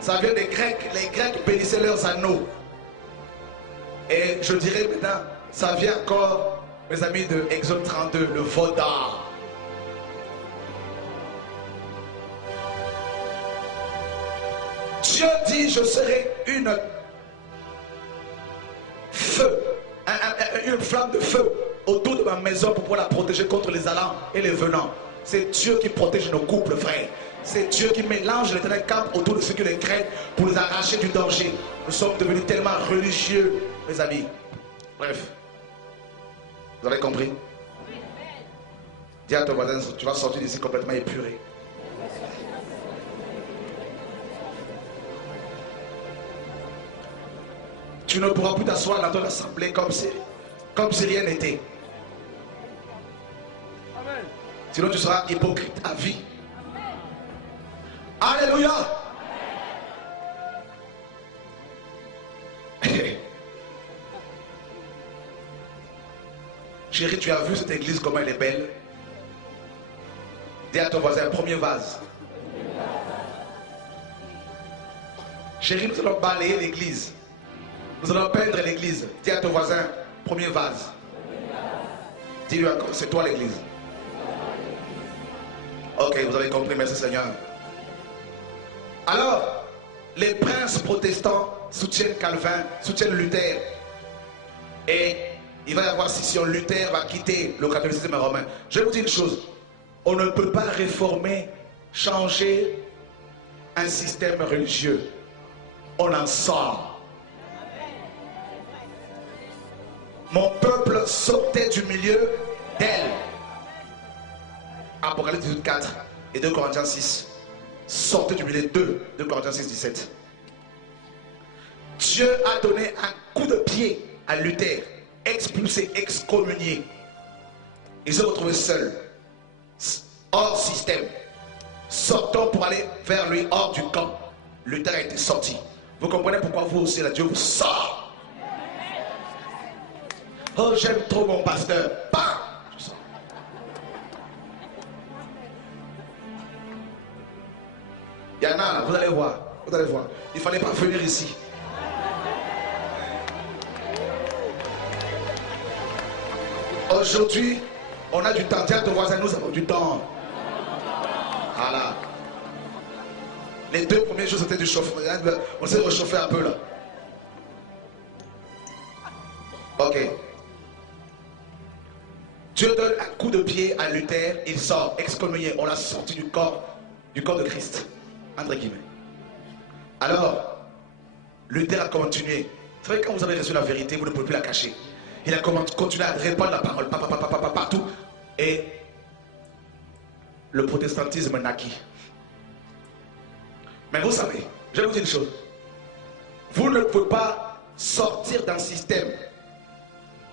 Ça vient des Grecs. Les Grecs bénissaient leurs anneaux. Et je dirais maintenant, ça vient encore, mes amis, de Exode 32, le veau d'or. Dieu dit, je serai une flamme de feu autour de ma maison pour pouvoir la protéger contre les allants et les venants. C'est Dieu qui protège nos couples, frères. C'est Dieu qui mélange l'éternel camp autour de ceux qui les craignent pour les arracher du danger. Nous sommes devenus tellement religieux, mes amis. Bref, vous avez compris? Dis à ton voisin, tu vas sortir d'ici complètement épuré. Tu ne pourras plus t'asseoir dans ton assemblée comme si rien n'était. Sinon tu seras hypocrite à vie. Alléluia. Chérie, tu as vu cette église, comment elle est belle? Dis à ton voisin, premier vase. Chérie, nous allons balayer l'église. Nous allons peindre l'église. Dis à ton voisin, premier vase. Dis-lui encore, c'est toi l'église. Ok, vous avez compris, merci Seigneur. Alors, les princes protestants soutiennent Calvin, soutiennent Luther. Et il va y avoir scission. Luther va quitter le catholicisme romain. Je vais vous dire une chose. On ne peut pas réformer, changer un système religieux. On en sort. Mon peuple sortait du milieu d'elle. Apocalypse 18, 4 et 2 Corinthiens 6. Sortez du milieu 2 Corinthiens 6, 17. Dieu a donné un coup de pied à Luther, expulsé, excommunié. Ils se retrouvaient seuls, hors système, sortant pour aller vers lui hors du camp. Luther a été sorti. Vous comprenez pourquoi vous aussi, là, Dieu vous sort. Oh, j'aime trop mon pasteur. Bam! Je sors. Il y en a là, vous allez voir. Vous allez voir. Il ne fallait pas venir ici. Aujourd'hui, on a du temps. Tiens, ton voisin, nous avons du temps. Voilà. Les 2 premiers jours, c'était du chauffement. On s'est réchauffé un peu là. Ok. Dieu donne un coup de pied à Luther, il sort, excommunié. On l'a sorti du corps de Christ. Entre guillemets. Alors, Luther a continué. Vous savez, quand vous avez reçu la vérité, vous ne pouvez plus la cacher. Il a continué à répandre la parole partout. Et le protestantisme naquit. Mais vous savez, je vais vous dire une chose. Vous ne pouvez pas sortir d'un système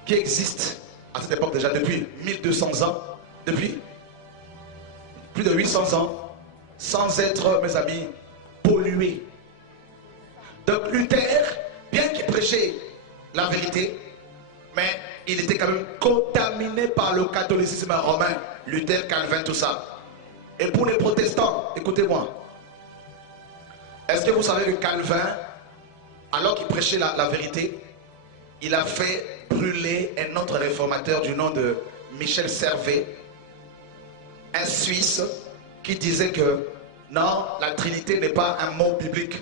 qui existe à cette époque déjà depuis 1200 ans, depuis plus de 800 ans, sans être, mes amis, pollué. Donc Luther, bien qu'il prêchait la vérité, mais il était quand même contaminé par le catholicisme romain, Luther, Calvin, tout ça. Et pour les protestants, écoutez-moi, est-ce que vous savez que Calvin, alors qu'il prêchait la vérité, il a fait brûler un autre réformateur du nom de Michel Servet, un Suisse, qui disait que non, la Trinité n'est pas un mot biblique.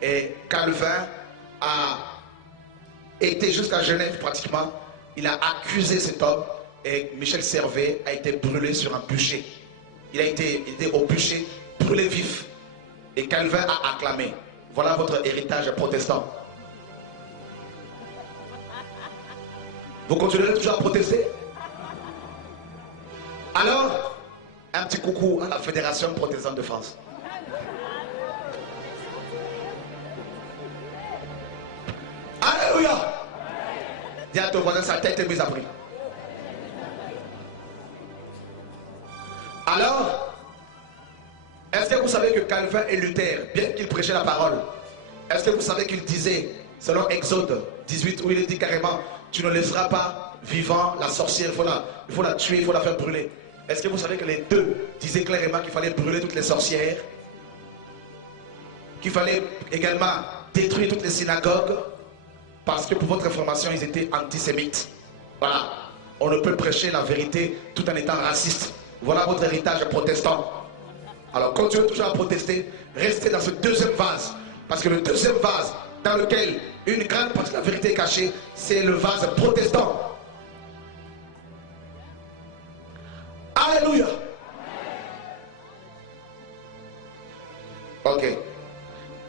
Et Calvin a été jusqu'à Genève pratiquement, il a accusé cet homme et Michel Servet a été brûlé sur un bûcher. Il était au bûcher, brûlé vif. Et Calvin a acclamé. Voilà votre héritage protestant. Vous continuerez toujours à protester? Alors, un petit coucou à la Fédération protestante de France. Alléluia! Dis à ton voisin, sa tête est mise à prix. Alors, est-ce que vous savez que Calvin et Luther, bien qu'ils prêchaient la parole, est-ce que vous savez qu'ils disaient, selon Exode 18, où il dit carrément, tu ne laisseras pas vivant la sorcière, il faut la tuer, il faut la faire brûler. Est-ce que vous savez que les deux disaient clairement qu'il fallait brûler toutes les sorcières, qu'il fallait également détruire toutes les synagogues, parce que pour votre information, ils étaient antisémites. Voilà. On ne peut prêcher la vérité tout en étant raciste. Voilà votre héritage protestant. Alors, continuez toujours à protester. Restez dans ce deuxième vase. Parce que le deuxième vase dans lequel une grande partie de la vérité est cachée, c'est le vase protestant. Alléluia. Ok.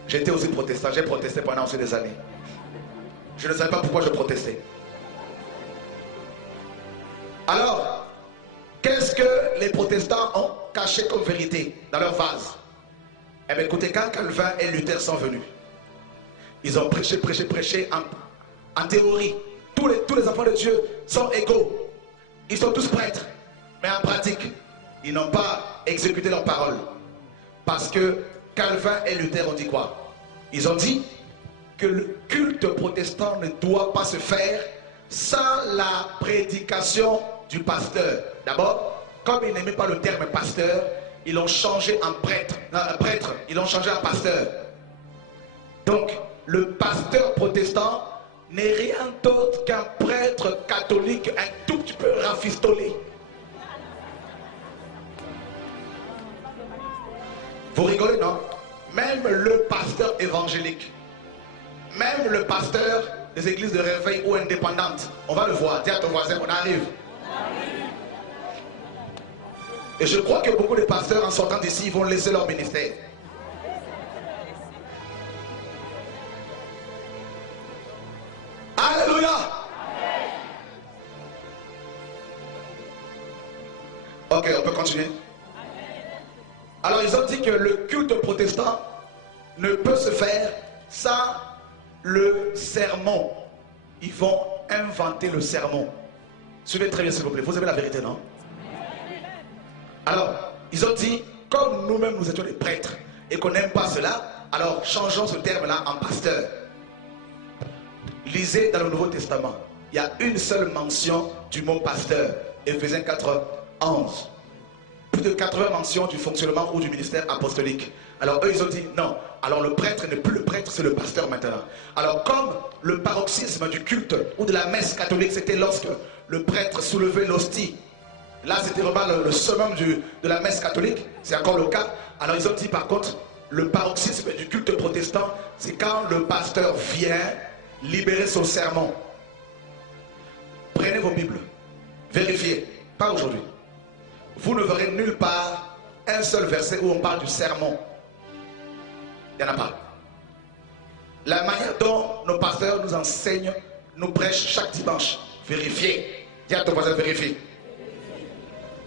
J'étais aussi protestant. J'ai protesté pendant aussi des années. Je ne savais pas pourquoi je protestais. Alors, qu'est-ce que les protestants ont caché comme vérité dans leur vase? Eh bien, écoutez, quand Calvin et Luther sont venus, ils ont prêché en théorie. Tous les enfants de Dieu sont égaux. Ils sont tous prêtres. Mais en pratique, ils n'ont pas exécuté leurs paroles. Parce que Calvin et Luther ont dit quoi? Ils ont dit que le culte protestant ne doit pas se faire sans la prédication du pasteur. D'abord, comme ils n'aimaient pas le terme pasteur, ils l'ont changé en prêtre. Non, prêtre, ils l'ont changé en pasteur. Donc, le pasteur protestant n'est rien d'autre qu'un prêtre catholique un tout petit peu rafistolé. Vous rigolez, non? Même le pasteur évangélique, même le pasteur des églises de réveil ou indépendantes, on va le voir. Dis à ton voisin, on arrive. Et je crois que beaucoup de pasteurs, en sortant d'ici, ils vont laisser leur ministère. Alléluia. Ok, on peut continuer. Alors ils ont dit que le culte protestant ne peut se faire sans le sermon. Ils vont inventer le sermon. Suivez très bien s'il vous plaît. Vous avez la vérité, non? Alors, ils ont dit, comme nous-mêmes nous étions des prêtres et qu'on n'aime pas cela, alors changeons ce terme-là en pasteur. Lisez dans le Nouveau Testament, il y a une seule mention du mot pasteur. Éphésiens 4, 11. Plus de 80 mentions du fonctionnement ou du ministère apostolique. Alors eux ils ont dit non. Alors le prêtre n'est plus le prêtre, c'est le pasteur maintenant. Alors comme le paroxysme du culte ou de la messe catholique, c'était lorsque le prêtre soulevait l'hostie. Là c'était vraiment le summum de la messe catholique. C'est encore le cas. Alors ils ont dit par contre, le paroxysme du culte protestant, c'est quand le pasteur vient libérer son sermon. Prenez vos Bibles. Vérifiez. Pas aujourd'hui. Vous ne verrez nulle part un seul verset où on parle du sermon. Il n'y en a pas. La manière dont nos pasteurs nous enseignent, nous prêchent chaque dimanche. Vérifiez. Dis à ton voisin, vérifiez.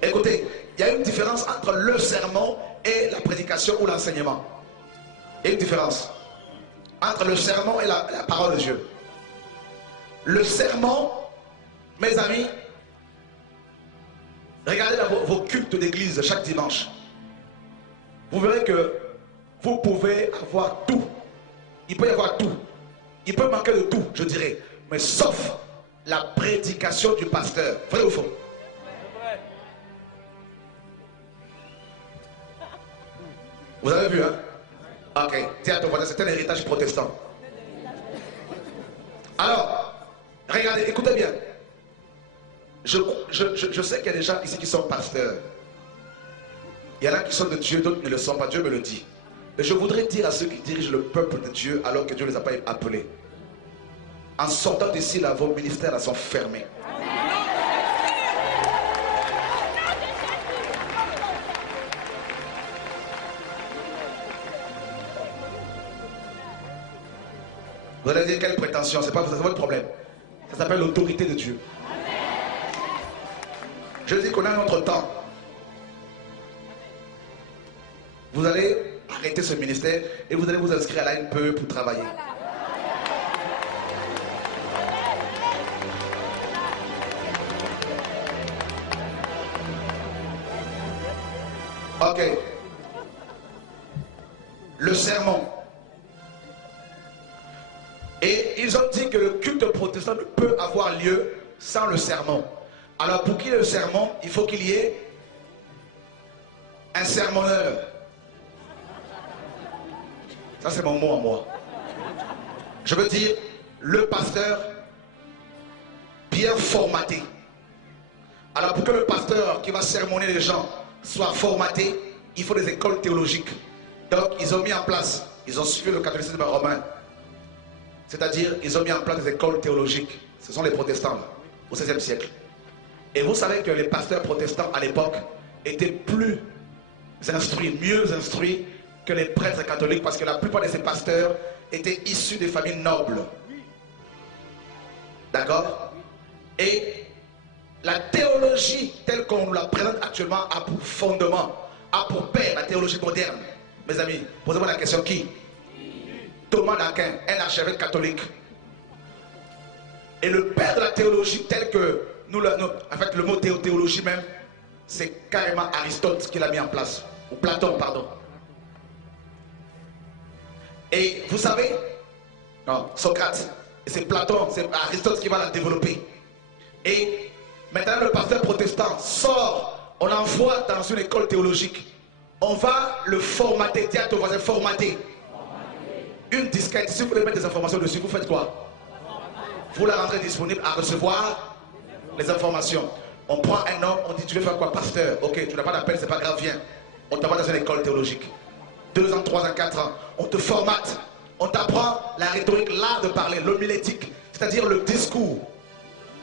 Écoutez, il y a une différence entre le sermon et la prédication ou l'enseignement. Il y a une différence entre le sermon et la parole de Dieu. Le sermon, mes amis, regardez dans vos cultes d'église chaque dimanche. Vous verrez que vous pouvez avoir tout. Il peut y avoir tout. Il peut manquer de tout, je dirais. Mais sauf la prédication du pasteur. Vrai ou faux? Vous avez vu, hein? Ok. Tiens, ton voisin, c'est un héritage protestant. Alors, regardez, écoutez bien. Je sais qu'il y a des gens ici qui sont pasteurs. Il y en a qui sont de Dieu, d'autres ne le sont pas. Dieu me le dit. Et je voudrais dire à ceux qui dirigent le peuple de Dieu alors que Dieu ne les a pas appelés. En sortant d'ici, là, vos ministères là, sont fermés. Vous allez dire quelle prétention? C'est pas votre problème. Ça s'appelle l'autorité de Dieu. Je dis qu'on a notre temps. Vous allez arrêter ce ministère et vous allez vous inscrire à l'ANPE pour travailler. Ok. Le sermon. Et ils ont dit que le culte protestant ne peut avoir lieu sans le sermon. Alors pour qu'il y ait le sermon, il faut qu'il y ait un sermonneur. Ça, c'est mon mot à moi. Je veux dire, le pasteur bien formaté. Alors, pour que le pasteur qui va sermonner les gens soit formaté, il faut des écoles théologiques. Donc, ils ont mis en place, ils ont suivi le catholicisme romain. C'est-à-dire, ils ont mis en place des écoles théologiques. Ce sont les protestants, là, au XVIe siècle. Et vous savez que les pasteurs protestants, à l'époque, étaient plus instruits, mieux instruits que les prêtres catholiques, parce que la plupart de ces pasteurs étaient issus des familles nobles. D'accord? Et la théologie telle qu'on nous la présente actuellement a pour fondement, a pour père la théologie moderne. Mes amis, posez-moi la question, qui? Thomas d'Aquin, un archevêque catholique. Et le père de la théologie telle que en fait le mot théologie même, c'est carrément Aristote qui l'a mis en place, ou Platon, pardon. Et vous savez, non, Socrate, c'est Platon, c'est Aristote qui va la développer. Et maintenant le pasteur protestant sort, on l'envoie dans une école théologique. On va le formater, dis à ton voisin, formater. Une disquette, si vous voulez mettre des informations dessus, vous faites quoi? Vous la rendrez disponible à recevoir les informations. On prend un homme, on dit tu veux faire quoi? Pasteur, ok, tu n'as pas d'appel, c'est pas grave, viens. On t'envoie dans une école théologique. 2 ans, 3 ans, 4 ans, on te formate. On t'apprend la rhétorique, l'art de parler, l'homilétique, c'est-à-dire le discours.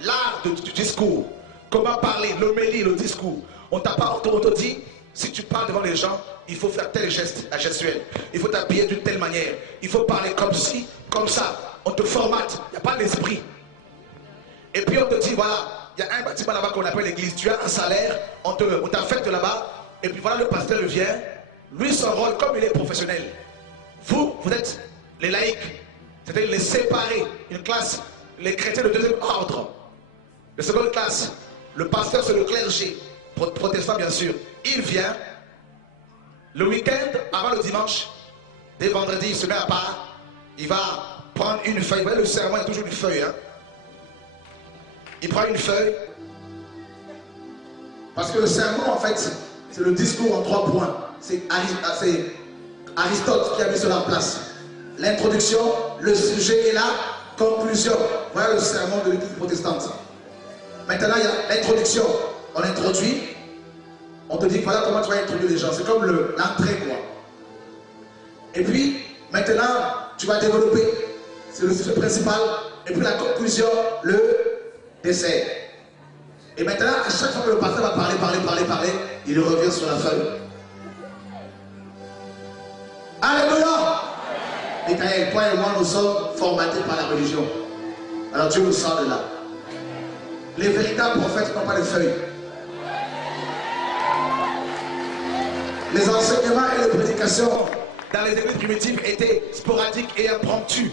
L'art du discours. Comment parler, l'homélie, le discours. On t'apprend, on te dit, si tu parles devant les gens, il faut faire tel geste, la gestuelle. Il faut t'habiller d'une telle manière. Il faut parler comme ci, comme ça. On te formate, il n'y a pas d'esprit. Et puis on te dit, voilà, il y a un bâtiment là-bas qu'on appelle l'église. Tu as un salaire, on t'affecte là-bas. Et puis voilà, le pasteur vient. Lui, son rôle, comme il est professionnel. Vous êtes les laïcs. C'est-à-dire les séparés. Une classe, les chrétiens de deuxième ordre. De seconde classe. Le pasteur, c'est le clergé. Protestant, bien sûr. Il vient. Le week-end, avant le dimanche, dès vendredi, il se met à part. Il va prendre une feuille. Vous voyez, le sermon, il y a toujours une feuille. Hein? Il prend une feuille. Parce que le sermon, en fait, c'est le discours en 3 points. C'est Aristote qui a mis cela en place. L'introduction, le sujet et la conclusion. Voilà le sermon de l'église protestante. Maintenant, il y a l'introduction. On introduit. On te dit, voilà comment tu vas introduire les gens. C'est comme l'entrée, quoi. Et puis, maintenant, tu vas développer. C'est le sujet principal. Et puis la conclusion, le dessert. Et maintenant, à chaque fois que le pasteur va parler, il revient sur la feuille. Alléluia! Michael, toi et moi, nous sommes formatés par la religion. Alors Dieu nous sort de là. Les véritables prophètes n'ont pas de feuilles. Les enseignements et les prédications dans les églises primitives étaient sporadiques et impromptus.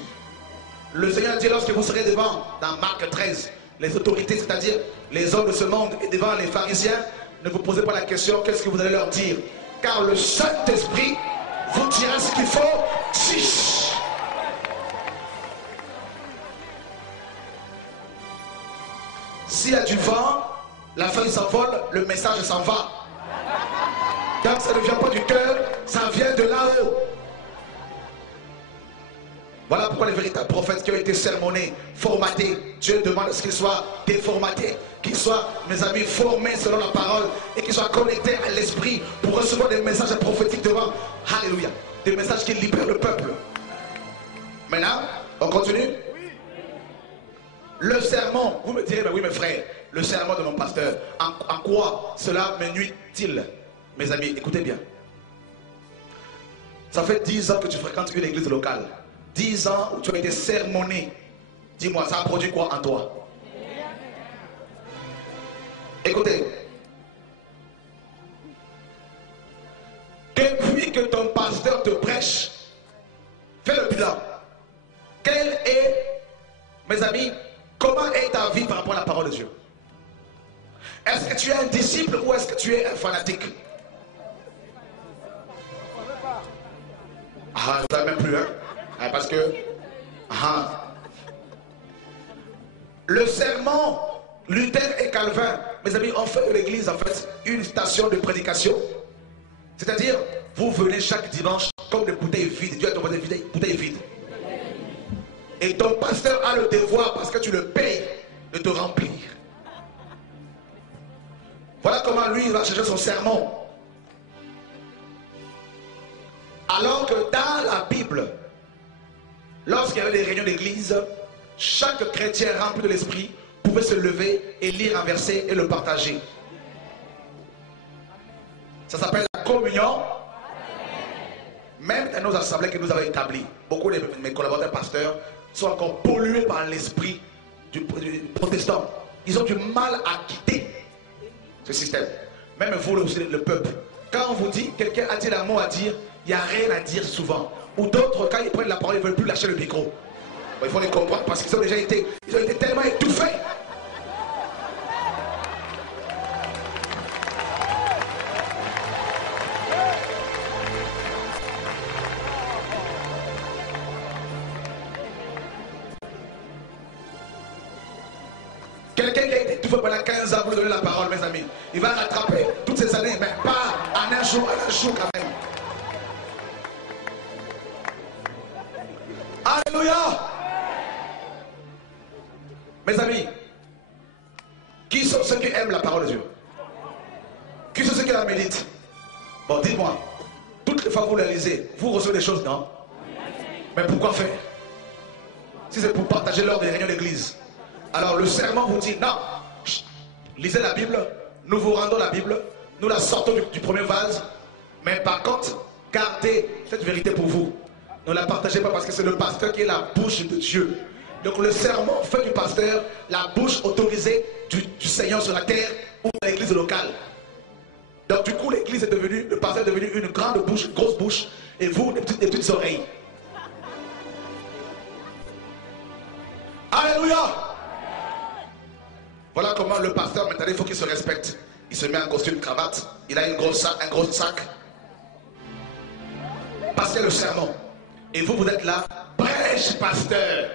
Le Seigneur dit, lorsque vous serez devant, dans Marc 13, les autorités, c'est-à-dire les hommes de ce monde, et devant les pharisiens, ne vous posez pas la question, qu'est-ce que vous allez leur dire? Car le Saint-Esprit vous dira ce qu'il faut. Chiche. S'il y a du vent, la feuille s'envole, le message s'en va. Quand ça ne vient pas du cœur, ça vient de là-haut. Voilà pourquoi les véritables prophètes qui ont été sermonnés, formatés, Dieu demande à ce qu'ils soient déformatés, qu'ils soient, mes amis, formés selon la parole et qu'ils soient connectés à l'esprit pour recevoir des messages prophétiques devant. Alléluia. Des messages qui libèrent le peuple. Maintenant, on continue. Le sermon, vous me direz, mais oui mes frères, le sermon de mon pasteur, en quoi cela me nuit-il? Mes amis, écoutez bien. Ça fait 10 ans que tu fréquentes une église locale. 10 ans où tu as été sermonné. Dis-moi, ça a produit quoi en toi? Écoutez. Depuis que ton pasteur te prêche, fais le bilan. Quel est, mes amis, comment est ta vie par rapport à la parole de Dieu? Est-ce que tu es un disciple ou est-ce que tu es un fanatique? Ah, je ne savais même plus, hein? Ah, parce que... Ah. Le sermon, Luther et Calvin, mes amis, ont fait de l'église, en fait, une station de prédication. C'est-à-dire, vous venez chaque dimanche comme des bouteilles vides. Dieu a demandé des bouteilles vides. Et ton pasteur a le devoir, parce que tu le payes, de te remplir. Voilà comment lui, il va chercher son sermon. Alors que dans la Bible, lorsqu'il y avait des réunions d'église, chaque chrétien rempli de l'esprit pouvait se lever et lire un verset et le partager. Ça s'appelle la communion. Même dans nos assemblées que nous avons établies, beaucoup de mes collaborateurs pasteurs sont encore pollués par l'esprit du protestant. Ils ont du mal à quitter ce système. Même vous, le peuple. Quand on vous dit, quelqu'un a dit un mot à dire, il n'y a rien à dire souvent. Ou d'autres, quand ils prennent la parole, ils ne veulent plus lâcher le micro. Il faut les comprendre parce qu'ils ont déjà été, tellement étouffés. Quelqu'un qui a été étouffé pendant 15 ans, vous donnez la parole, mes amis. Il va rattraper toutes ces années, mais pas en un jour quand même. Alléluia! Mes amis, qui sont ceux qui aiment la parole de Dieu? Qui sont ceux qui la méditent? Bon, dites-moi, toutes les fois que vous la lisez, vous recevez des choses, non? Mais pourquoi faire? Si c'est pour partager lors des réunions d'église. Alors le serment vous dit, non, lisez la Bible, nous vous rendons la Bible, nous la sortons du premier vase, mais par contre, gardez cette vérité pour vous. Ne la partagez pas parce que c'est le pasteur qui est la bouche de Dieu. Donc le serment fait du pasteur la bouche autorisée du Seigneur sur la terre ou de l'église locale. Donc du coup l'église est devenue, le pasteur est devenu une grande bouche, une grosse bouche, et vous des petites oreilles. Alléluia! Voilà comment le pasteur, maintenant, il faut qu'il se respecte. Il se met en costume, cravate, il a un gros sac. Parce qu'il y a le sermon. Et vous, vous êtes là, prêche, pasteur.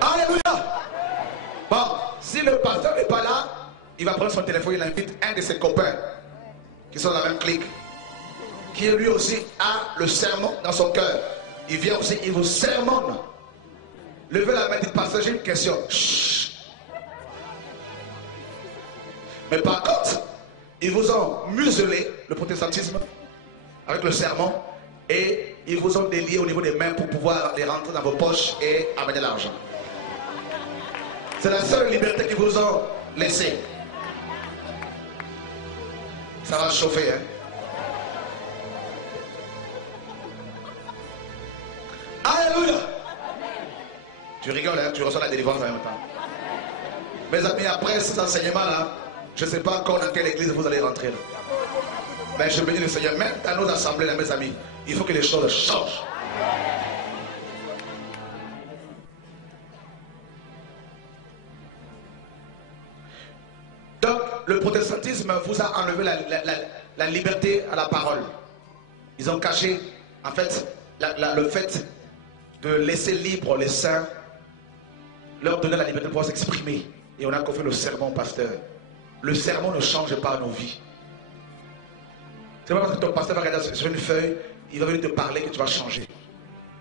Alléluia! Bon, si le pasteur n'est pas là, il va prendre son téléphone, il invite un de ses copains qui sont dans la même clique, qui lui aussi a le sermon dans son cœur. Il vient aussi, il vous sermonne. Levez la main, dites, pasteur, j'ai une question. Chut. Mais par contre, ils vous ont muselé, le protestantisme, avec le sermon, et ils vous ont délié au niveau des mains pour pouvoir les rentrer dans vos poches et amener l'argent. C'est la seule liberté qu'ils vous ont laissée. Ça va chauffer, hein? Alléluia! Tu rigoles, hein? Tu reçois la délivrance en même temps. Mes amis, après cet enseignement-là, je ne sais pas encore dans quelle église vous allez rentrer. Là. Mais je bénis le Seigneur. Même dans nos assemblées, là, mes amis, il faut que les choses changent. Donc, le protestantisme vous a enlevé la liberté à la parole. Ils ont caché, en fait, le fait de laisser libre les saints, leur donner la liberté de pouvoir s'exprimer. Et on a confié le sermon au pasteur. Le sermon ne change pas nos vies. C'est pas parce que ton pasteur va regarder sur une feuille, il va venir te parler que tu vas changer.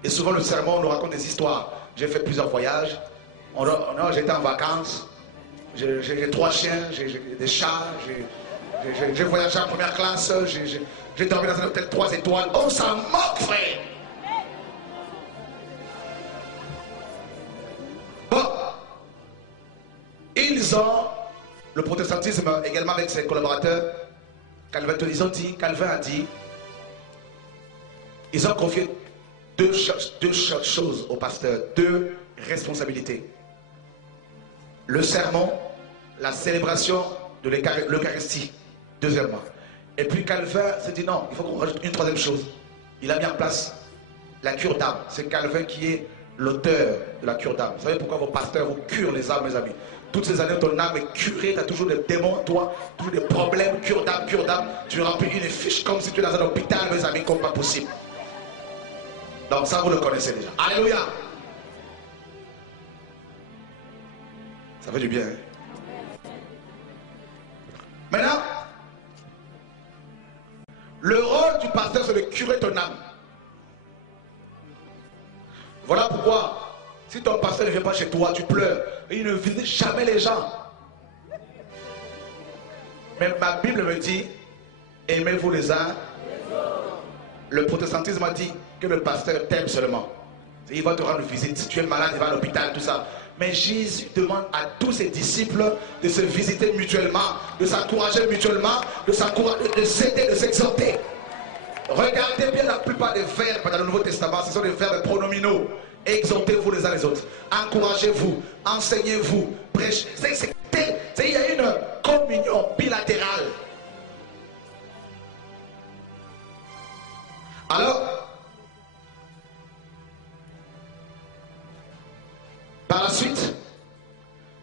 Et souvent le sermon, on nous raconte des histoires. J'ai fait plusieurs voyages. J'étais en vacances. J'ai 3 chiens, j'ai des chats, j'ai voyagé en première classe, j'ai dormi dans un hôtel 3 étoiles. On s'en moque, frère! Bon, ils ont, le protestantisme également avec ses collaborateurs, Calvin a dit, ils ont confié deux choses au pasteur, 2 responsabilités. Le sermon, la célébration de l'Eucharistie, deuxièmement. Et puis Calvin s'est dit non, il faut qu'on rajoute une 3e chose. Il a mis en place la cure d'âme. C'est Calvin qui est l'auteur de la cure d'âme. Vous savez pourquoi vos pasteurs vous curent les âmes, mes amis? Toutes ces années, ton âme est curée, tu as toujours des démons en toi, toujours des problèmes, cure d'âme, cure d'âme. Tu remplis une fiche comme si tu es dans un hôpital, mes amis, comme pas possible. Donc ça, vous le connaissez déjà. Alléluia. Ça fait du bien. Hein? Maintenant, le rôle du pasteur, c'est de curer ton âme. Voilà pourquoi, si ton pasteur ne vient pas chez toi, tu pleures. Et il ne visite jamais les gens. Mais ma Bible me dit, aimez-vous les uns. Le protestantisme a dit que le pasteur t'aime seulement. Il va te rendre visite. Si tu es malade, il va à l'hôpital, tout ça. Mais Jésus demande à tous ses disciples de se visiter mutuellement, de s'encourager mutuellement, de s'aider, de s'exhorter. Regardez bien la plupart des verbes dans le Nouveau Testament, ce sont des verbes pronominaux. Exhortez-vous les uns les autres. Encouragez-vous, enseignez-vous, prêchez. Il y a une communion bilatérale. Alors, par la suite,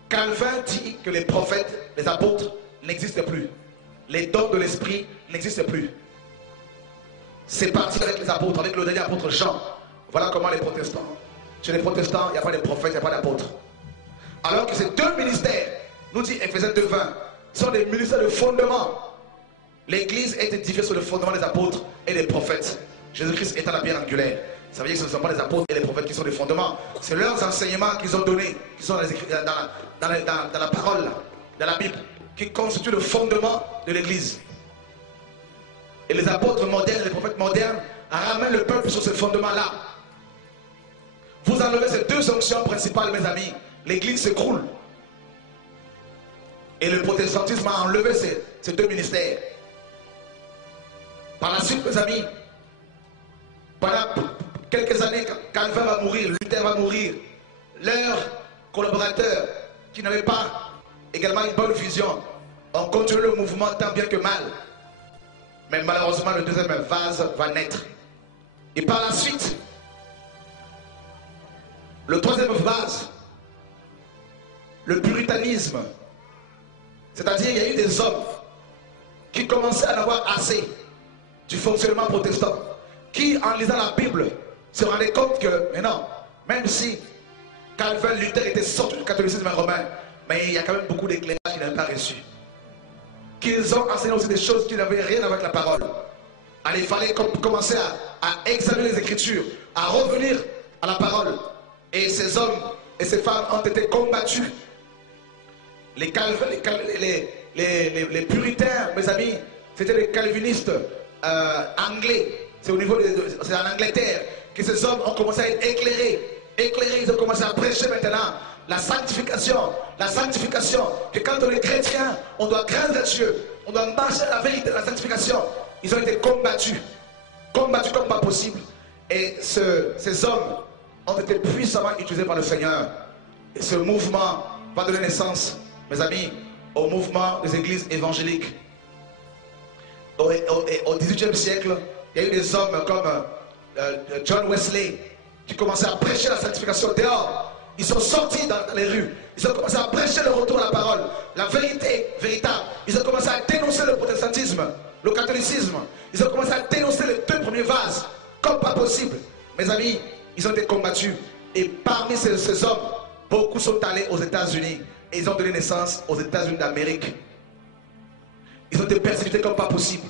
Calvin dit que les prophètes, les apôtres n'existent plus. Les dons de l'esprit n'existent plus. C'est parti avec les apôtres, avec le dernier apôtre Jean. Voilà comment les protestants. Chez les protestants, il n'y a pas de prophètes, il n'y a pas d'apôtres. Alors que ces deux ministères, nous dit Ephésiens 2:20, sont des ministères de fondement. L'Église est édifiée sur le fondement des apôtres et des prophètes. Jésus-Christ étant la pierre angulaire. Ça veut dire que ce ne sont pas les apôtres et les prophètes qui sont des fondements. C'est leurs enseignements qu'ils ont donnés, qui sont dans la parole, dans la Bible, qui constituent le fondement de l'Église. Et les apôtres modernes, les prophètes modernes, ramènent le peuple sur ce fondement-là. Vous enlevez ces deux onctions principales, mes amis, l'Église s'écroule. Et le protestantisme a enlevé ces deux ministères. Par la suite, mes amis, pendant quelques années, Calvin va mourir, Luther va mourir, leurs collaborateurs qui n'avaient pas également une bonne vision ont continué le mouvement tant bien que mal. Mais malheureusement, le deuxième vase va naître. Et par la suite, le troisième vase, le puritanisme. C'est-à-dire qu'il y a eu des hommes qui commençaient à en avoir assez du fonctionnement protestant, qui, en lisant la Bible, se rendaient compte que, mais non, même si Calvin, Luther étaient sortis du catholicisme romain, mais il y a quand même beaucoup d'éclairages qu'ils n'avaient pas reçus. Qu'ils ont enseigné aussi des choses qui n'avaient rien avec la parole. Alors il fallait commencer à examiner les Écritures, à revenir à la parole. Et ces hommes et ces femmes ont été combattus. Les puritains, mes amis, c'était les calvinistes anglais. C'est en Angleterre que ces hommes ont commencé à être éclairés. Ils ont commencé à prêcher maintenant la sanctification. La sanctification, que quand on est chrétien, on doit craindre Dieu. On doit marcher à la vérité de la sanctification. Ils ont été combattus. Combattus comme pas possible. Et ces hommes ont été puissamment utilisés par le Seigneur. Et ce mouvement va donner naissance, mes amis, au mouvement des églises évangéliques. Au XVIIIe siècle, il y a eu des hommes comme John Wesley qui commençaient à prêcher la sanctification dehors. Ils sont sortis dans les rues. Ils ont commencé à prêcher le retour à la parole, la vérité véritable. Ils ont commencé à dénoncer le protestantisme, le catholicisme. Ils ont commencé à dénoncer les deux premiers vases, comme pas possible. Mes amis, ils ont été combattus. Et parmi ces hommes, beaucoup sont allés aux États-Unis. Et ils ont donné naissance aux États-Unis d'Amérique. Ils ont été persécutés comme pas possible.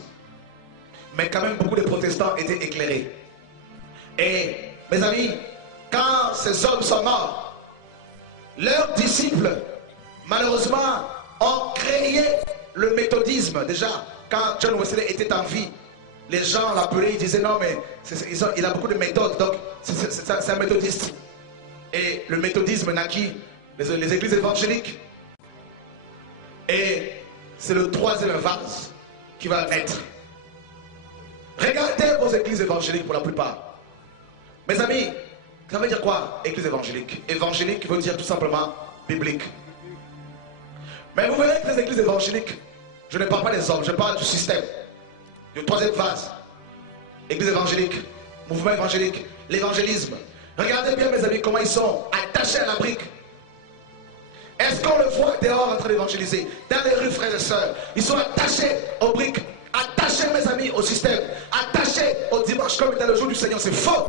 Mais quand même, beaucoup de protestants étaient éclairés. Et, mes amis, quand ces hommes sont morts, leurs disciples, malheureusement, ont créé le méthodisme. Déjà, quand John Wesley était en vie, les gens l'appelaient, ils disaient non, mais il a beaucoup de méthodes, donc c'est un méthodiste. Et le méthodisme naquit les églises évangéliques. Et c'est le troisième vase qui va naître. Regardez vos églises évangéliques pour la plupart. Mes amis, ça veut dire quoi, église évangélique? Évangélique veut dire tout simplement biblique. Mais vous verrez que les églises évangéliques, je ne parle pas des hommes, je parle du système. Du troisième vase. Église évangélique, mouvement évangélique, l'évangélisme. Regardez bien, mes amis, comment ils sont attachés à la brique. Est-ce qu'on le voit dehors en train d'évangéliser? Dans les rues, frères et sœurs, ils sont attachés aux briques, attachés, mes amis, au système, attachés au dimanche comme dans le jour du Seigneur. C'est faux.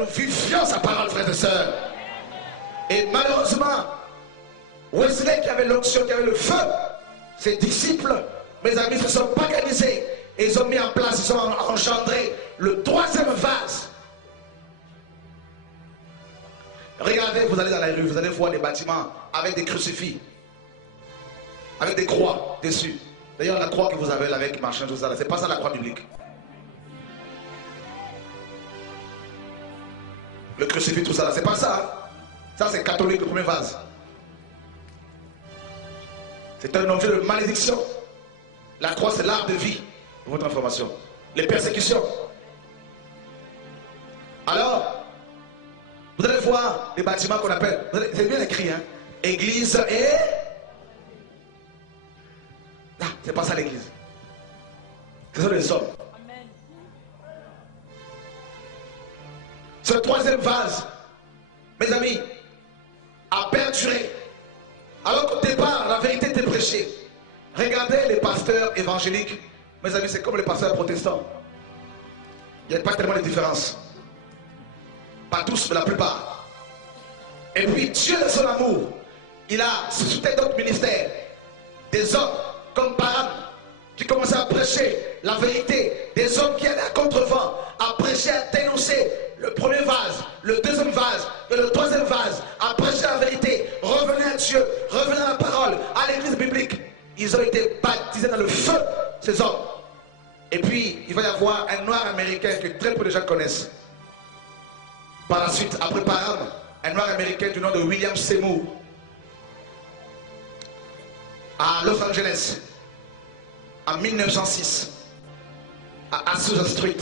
nous vivions sa parole, frères et sœurs. Et malheureusement, Wesley qui avait l'onction, qui avait le feu, ses disciples, mes amis, se sont paganisés. Et ils ont mis en place, ils ont engendré le troisième vase. Regardez, vous allez dans la rue, vous allez voir des bâtiments avec des crucifix, avec des croix dessus. D'ailleurs, la croix que vous avez là avec machin, tout ça, c'est pas ça la croix biblique. Le crucifix, tout ça, c'est pas ça. Hein? Ça, c'est catholique, le premier vase. C'est un objet de malédiction. La croix, c'est l'arbre de vie, pour votre information. Les persécutions. Alors, vous allez voir les bâtiments qu'on appelle, c'est bien écrit, hein, église et... Ah, c'est pas ça l'église. Ce sont les hommes. Amen. Ce troisième vase, mes amis, a perduré. Alors qu'au départ, la vérité était prêchée. Regardez les pasteurs évangéliques. Mes amis, c'est comme les pasteurs protestants. Il n'y a pas tellement de différence. Pas tous, mais la plupart. Et puis Dieu de son amour, il a suscité d'autres ministères. Des hommes comme Param qui commençaient à prêcher la vérité. Des hommes qui allaient à contre-vent, à prêcher, à dénoncer le premier vase, le deuxième vase et le troisième vase, à prêcher la vérité. Revenez à Dieu, revenez à la parole, à l'église biblique. Ils ont été baptisés dans le feu, ces hommes. Et puis, il va y avoir un noir américain que très peu de gens connaissent. Par la suite, après Param, un noir américain du nom de William Seymour, à Los Angeles, en 1906, à Azusa Street.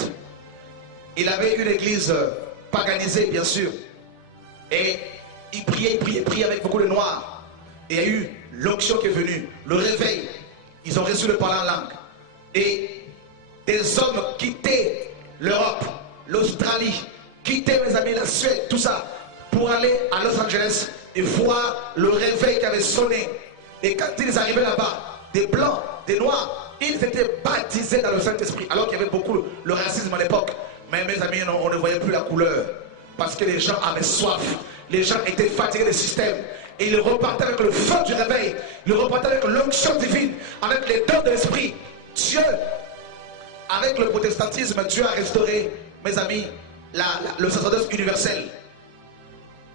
Il avait une église paganisée, bien sûr. Et il priait avec beaucoup de noirs. Et il y a eu l'onction qui est venue, le réveil. Ils ont reçu le parler en langue. Et des hommes quittaient l'Europe, l'Australie, quittaient, mes amis, la Suède, tout ça, pour aller à Los Angeles et voir le réveil qui avait sonné. Et quand ils arrivaient là-bas, des blancs, des noirs, ils étaient baptisés dans le Saint-Esprit, alors qu'il y avait beaucoup le racisme à l'époque. Mais mes amis, on ne voyait plus la couleur, parce que les gens avaient soif, les gens étaient fatigués des systèmes. Et ils repartaient avec le feu du réveil, ils repartaient avec l'onction divine, avec les dons de l'esprit. Dieu, avec le protestantisme, Dieu a restauré, mes amis, le sacerdoce universel.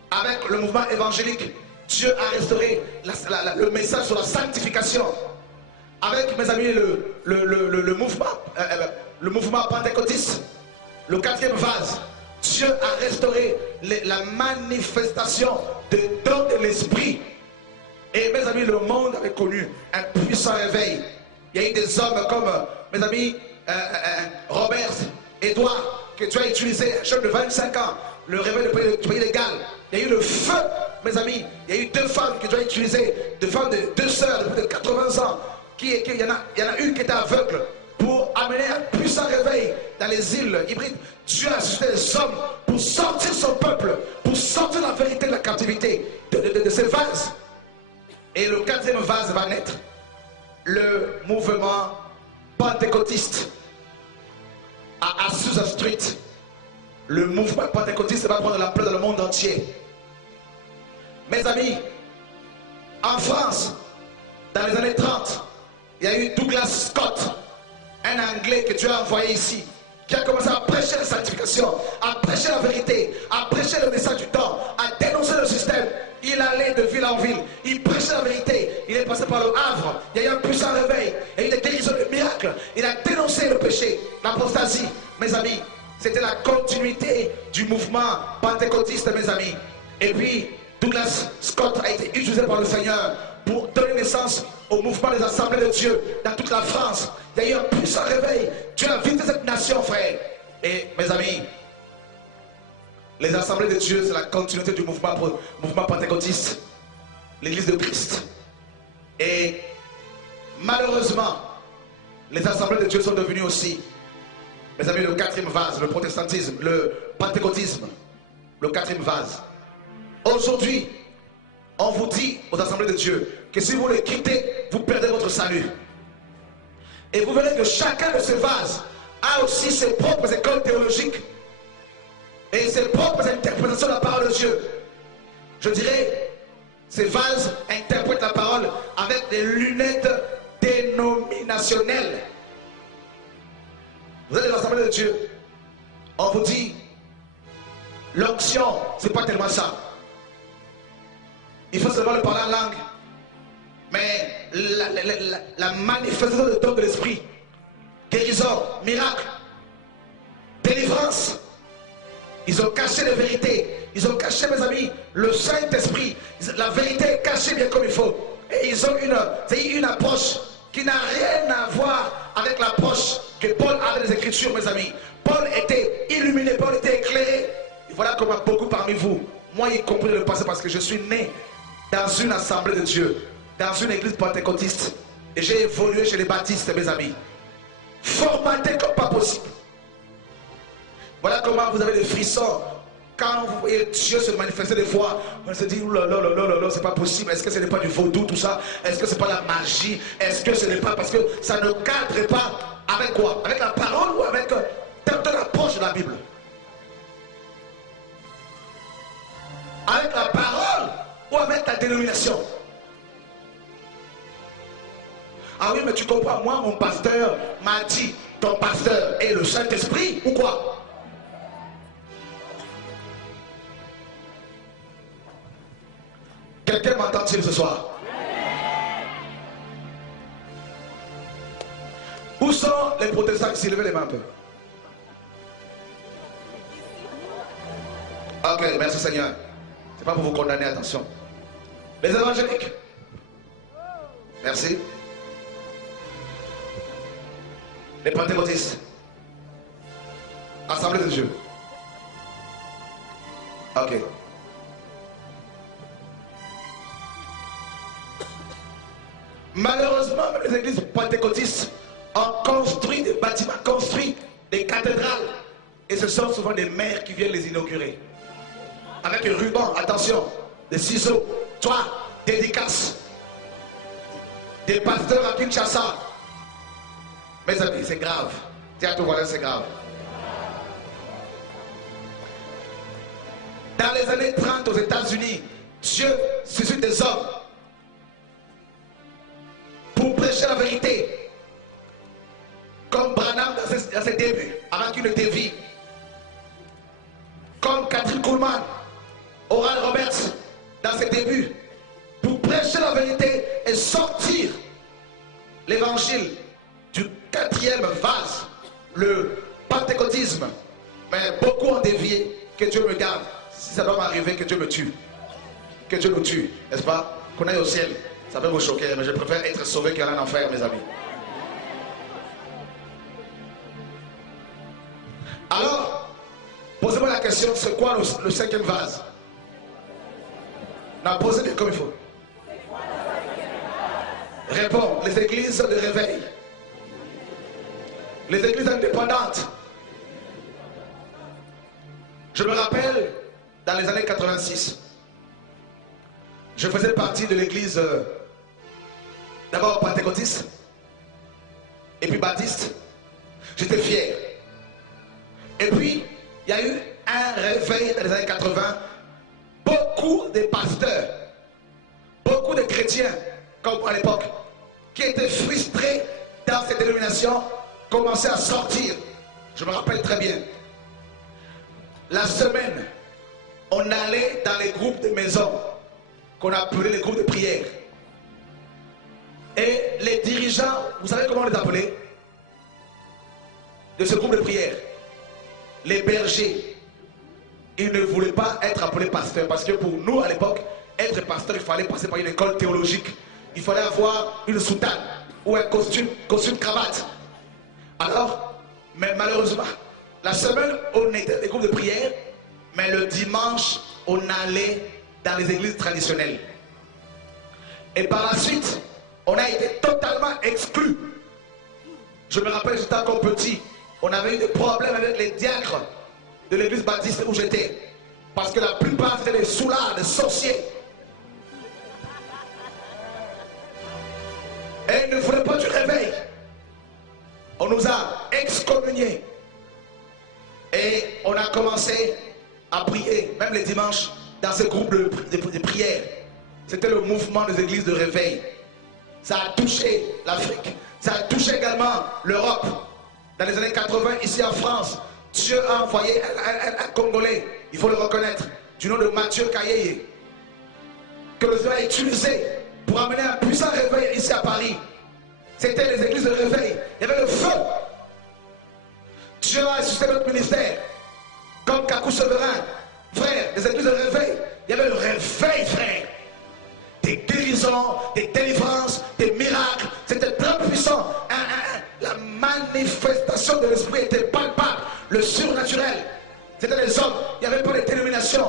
Avec le mouvement évangélique, Dieu a restauré le message sur la sanctification. Avec, mes amis, le mouvement pentecôtiste, le quatrième vase, Dieu a restauré la manifestation des dons de l'esprit. Et mes amis, le monde avait connu un puissant réveil. Il y a eu des hommes comme, mes amis, Robert, Edouard, que Dieu a utilisé, un jeune de 25 ans, le réveil du pays légal. Il y a eu le feu, mes amis. Il y a eu deux femmes que Dieu a utilisées, deux femmes de deux sœurs de plus de 80 ans. Il y en a une qui était aveugle pour amener un puissant réveil dans les îles hybrides. Dieu a suscité des hommes pour sortir son peuple, pour sortir la vérité de la captivité de ces vases. Et le quatrième vase va naître, le mouvement pentecôtiste à Azusa Street. Le mouvement pentecôtiste va prendre l'ampleur dans le monde entier. Mes amis, en France, dans les années 30, il y a eu Douglas Scott, un Anglais que Dieu a envoyé ici, qui a commencé à prêcher la sanctification, à prêcher la vérité, à prêcher le message du temps, à dénoncer le système. Il allait de ville en ville, il prêchait la vérité, il est passé par le Havre, il y a eu un puissant réveil, il y a eu des guérisons, des miracles, il a dénoncé le péché, l'apostasie. Mes amis, c'était la continuité du mouvement pentecôtiste, mes amis. Et puis, Douglas Scott a été utilisé par le Seigneur pour donner naissance au mouvement des assemblées de Dieu dans toute la France. Il y a eu un puissant réveil. Dieu a visité cette nation, frère. Et mes amis, les assemblées de Dieu, c'est la continuité du mouvement pentecôtiste, l'église de Christ. Et malheureusement, les assemblées de Dieu sont devenues aussi, mes amis, le quatrième vase, le protestantisme, le pentecôtisme, le quatrième vase. Aujourd'hui, on vous dit aux assemblées de Dieu que si vous les quittez, vous perdez votre salut. Et vous verrez que chacun de ces vases a aussi ses propres écoles théologiques. et ses propres interprétations de la parole de Dieu. Je dirais, ces vases interprètent la parole avec des lunettes dénominationnelles. Vous êtes dans l'assemblée de Dieu, on vous dit, l'onction, c'est pas tellement ça. Il faut seulement le parler en langue. Mais la manifestation de don de l'esprit, guérison, miracle, délivrance, ils ont caché les vérités. Ils ont caché, mes amis, le Saint-Esprit. La vérité est cachée bien comme il faut. Et ils ont une approche qui n'a rien à voir avec l'approche que Paul avait des Écritures, mes amis. Paul était illuminé, Paul était éclairé. Et voilà comment beaucoup parmi vous, moi y compris le passé, parce que je suis né dans une assemblée de Dieu, dans une église pentecôtiste. Et j'ai évolué chez les baptistes, mes amis. Formaté comme pas possible. Voilà comment vous avez des frissons. Quand vous voyez Dieu se manifester des fois, on se dit, oh là là là là là, c'est pas possible. Est-ce que ce n'est pas du vaudou tout ça? Est-ce que ce n'est pas la magie? Est-ce que ce n'est pas parce que ça ne cadre pas avec quoi? Avec la parole ou avec ton approche de la Bible? Avec la parole ou avec ta dénomination? Ah oui, mais tu comprends, moi, mon pasteur m'a dit, ton pasteur est le Saint-Esprit ou quoi? Quelqu'un m'entend-il ce soir? Où sont les protestants qui s'y levaient les mains un peu? Ok, merci Seigneur. C'est pas pour vous condamner, attention. Les évangéliques? Merci. Les pentecôtistes? Assemblée de Dieu? Ok. Malheureusement, les églises pentecôtistes ont construit des bâtiments, construit des cathédrales. Et ce sont souvent des maires qui viennent les inaugurer. Avec un ruban, attention, des ciseaux, toi, dédicaces. Des pasteurs à Kinshasa. Mes amis, c'est grave. Tiens à ton voisin, c'est grave. Dans les années 30 aux États-Unis, Dieu suscite des hommes pour prêcher la vérité. Comme Branham dans ses débuts, avant qu'il ne dévie. Comme Catherine Kuhlman, Oral Roberts, dans ses débuts, pour prêcher la vérité et sortir l'évangile du quatrième vase, le pentecôtisme. Mais beaucoup ont dévié. Que Dieu me garde. Si ça doit m'arriver, que Dieu me tue. Que Dieu nous tue, n'est-ce pas? Qu'on aille au ciel. Ça peut vous choquer, mais je préfère être sauvé qu'aller en enfer, mes amis. Alors, posez-moi la question, c'est quoi le cinquième vase? Non, posez-le comme il faut. Réponds, les églises de réveil. Les églises indépendantes. Je me rappelle, dans les années 86, je faisais partie de l'église, d'abord pentecôtiste, et puis baptiste. J'étais fier. Et puis, il y a eu un réveil dans les années 80. Beaucoup de pasteurs, beaucoup de chrétiens, comme à l'époque, qui étaient frustrés dans ces dénominations, commençaient à sortir. Je me rappelle très bien. La semaine, on allait dans les groupes de maison, qu'on appelait les groupes de prière. Et les dirigeants, vous savez comment on les appelait? De ce groupe de prière. Les bergers. Ils ne voulaient pas être appelés pasteurs, parce que pour nous, à l'époque, être pasteur, il fallait passer par une école théologique. Il fallait avoir une soutane ou un costume cravate. Alors, mais malheureusement, la semaine, on était dans des groupes de prière, mais le dimanche, on allait dans les églises traditionnelles. Et par la suite, on a été totalement exclus. Je me rappelle, j'étais encore petit, on avait eu des problèmes avec les diacres de l'église baptiste où j'étais. Parce que la plupart c'était des soulards, des sorciers. Et ils ne voulaient pas du réveil. On nous a excommuniés. Et on a commencé même les dimanches, dans ce groupe de prière. C'était le mouvement des églises de réveil. Ça a touché l'Afrique. Ça a touché également l'Europe. Dans les années 80, ici en France, Dieu a envoyé un Congolais, il faut le reconnaître, du nom de Mathieu Kayeye, que le Seigneur a utilisé pour amener un puissant réveil ici à Paris. C'était les églises de réveil. Il y avait le feu. Dieu a suscité notre ministère. Comme Kakou Souverain, frère, les églises de réveil. Il y avait le réveil, frère. Des guérisons, des délivrances, des miracles. C'était très puissant. La manifestation de l'esprit était palpable. Le surnaturel. C'était les hommes. Il n'y avait pas de dénomination.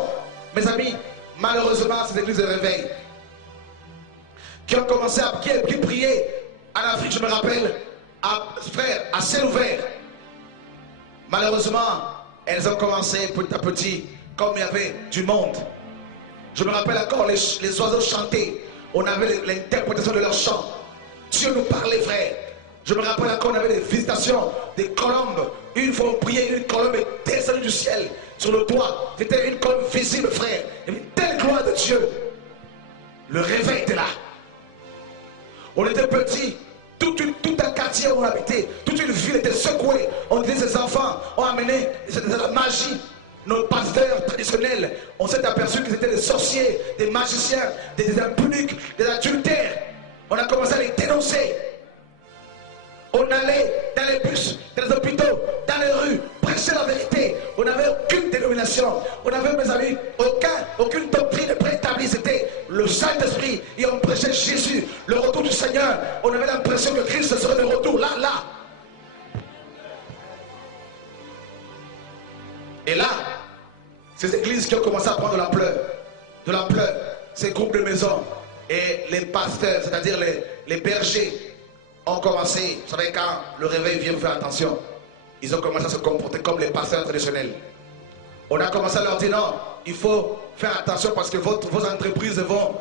Mes amis, malheureusement, ces églises de réveil qui ont commencé à prier en Afrique, je me rappelle, frère, à ciel ouvert. Malheureusement, elles ont commencé petit à petit, comme il y avait du monde. Je me rappelle encore, les oiseaux chantaient. On avait l'interprétation de leurs chants. Dieu nous parlait, frère. Je me rappelle encore, on avait des visitations, des colombes. Une fois on priait, une colombe est descendue du ciel sur le toit. C'était une colombe visible, frère. Il y avait une telle gloire de Dieu. Le réveil était là. On était petits. Tout un quartier où on habitait, toute une ville était secouée. On disait ces enfants ont amené de la magie. Nos pasteurs traditionnels, on s'est aperçu qu'ils étaient des sorciers, des magiciens, des impuniques, des adultères. On a commencé à les dénoncer. On allait dans les bus, dans les hôpitaux, dans les rues, prêcher la vérité. On n'avait aucune dénomination. On n'avait, mes amis, aucune doctrine préétablie. C'était le Saint-Esprit. Et on prêchait Jésus, le retour du Seigneur. On avait l'impression que Christ serait de retour, là. Et là, ces églises qui ont commencé à prendre de l'ampleur, ces groupes de maisons, et les pasteurs, c'est-à-dire les bergers, ont commencé, vous savez, quand le réveil vient, vous faire attention, ils ont commencé à se comporter comme les pasteurs traditionnels. On a commencé à leur dire non, il faut faire attention parce que vos entreprises vont,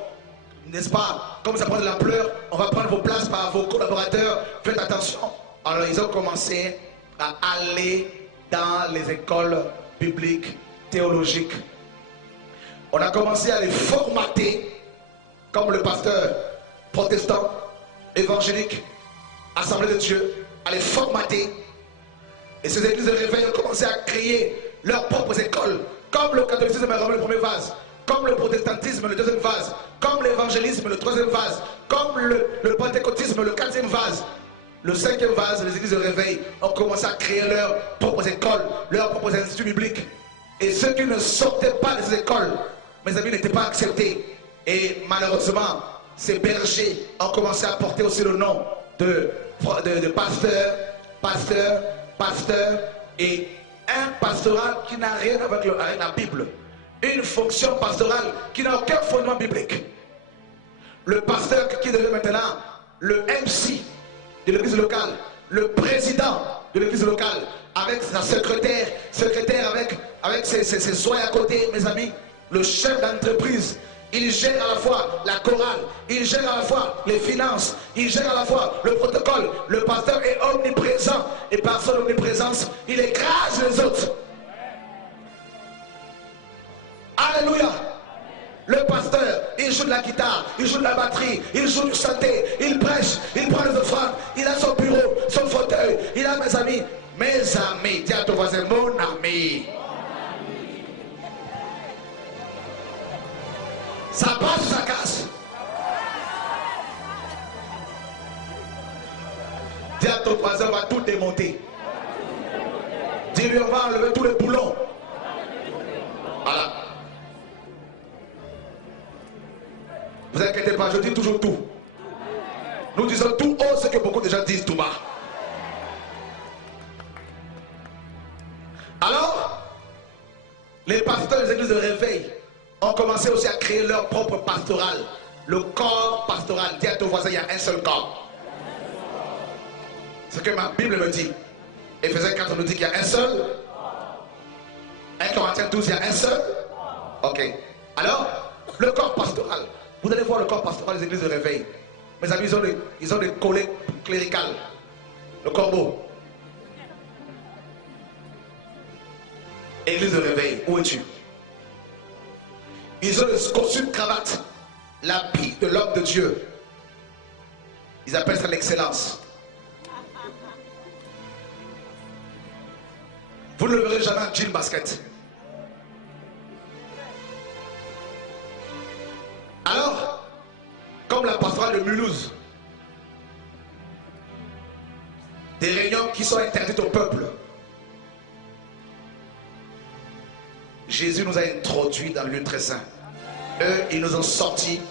n'est-ce pas, comme ça prend de l'ampleur, on va prendre vos places par vos collaborateurs, faites attention. Alors ils ont commencé à aller dans les écoles bibliques, théologiques. On a commencé à les formater comme le pasteur protestant, évangélique, Assemblée de Dieu, à les formater. Et ces églises de réveil ont commencé à créer leurs propres écoles, comme le catholicisme a remis le premier vase, comme le protestantisme le deuxième vase, comme l'évangélisme le troisième vase, comme le pentecôtisme le quatrième vase. Le cinquième vase, les églises de réveil ont commencé à créer leurs propres écoles, leurs propres instituts bibliques. Et ceux qui ne sortaient pas de ces écoles, mes amis, n'étaient pas acceptés. Et malheureusement, ces bergers ont commencé à porter aussi le nom de pasteur, et un pastoral qui n'a rien à voir avec la Bible. Une fonction pastorale qui n'a aucun fondement biblique. Le pasteur qui devient maintenant le MC de l'église locale, le président de l'église locale, avec sa secrétaire avec ses soins à côté, mes amis, le chef d'entreprise. Il gère à la fois la chorale, il gère à la fois les finances, il gère à la fois le protocole. Le pasteur est omniprésent et par son omniprésence, il écrase les autres. Alléluia. Le pasteur, il joue de la guitare, il joue de la batterie, il joue du synthé, il prêche, il prend les offrandes, il a son bureau, son fauteuil, il a mes amis, dis à ton voisin, mon ami. Ça passe ou ça casse? Dis à ton voisin, on va tout démonter. Dis-lui, on va enlever tous les boulons. Voilà. Vous inquiétez pas, je dis toujours tout. Nous disons tout haut ce que beaucoup de gens disent tout bas. Alors, les pasteurs des églises de réveil ont commencé aussi à créer leur propre pastoral. Le corps pastoral. Dis à ton voisin, il y a un seul corps. C'est ce que ma Bible me dit. Éphésiens 4 nous dit qu'il y a un seul. 1 Corinthiens 12, il y a un seul. Ok. Alors, le corps pastoral. Vous allez voir le corps pastoral des églises de réveil. Mes amis, ils ont des collègues cléricales. Le corbeau. Église de réveil, où es-tu? Ils ont le costume cravate, l'habit de l'homme de Dieu. Ils appellent ça l'excellence. Vous ne le verrez jamais en jean basket. Alors, comme la pastorale de Mulhouse, des réunions qui sont interdites au peuple, Jésus nous a introduits dans le lieu très saint. Eux, ils nous ont sortis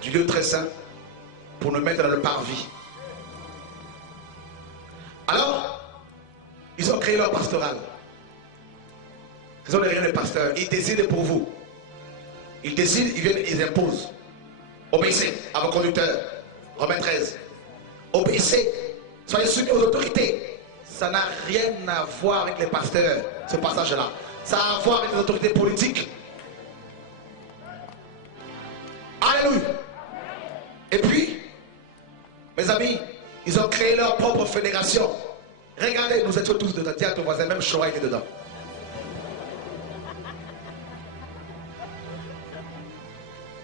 du lieu très saint pour nous mettre dans le parvis. Alors, ils ont créé leur pastoral. Ce sont les réunions des pasteurs. Ils décident pour vous. Ils décident, ils viennent, ils imposent. Obéissez à vos conducteurs. Romains 13. Obéissez. Soyez soumis aux autorités. Ça n'a rien à voir avec les pasteurs, ce passage-là. Ça a à voir avec les autorités politiques. Alléluia. Et puis, mes amis, ils ont créé leur propre fédération. Regardez, nous étions tous dedans. Dis à ton voisin, même Shoah était dedans.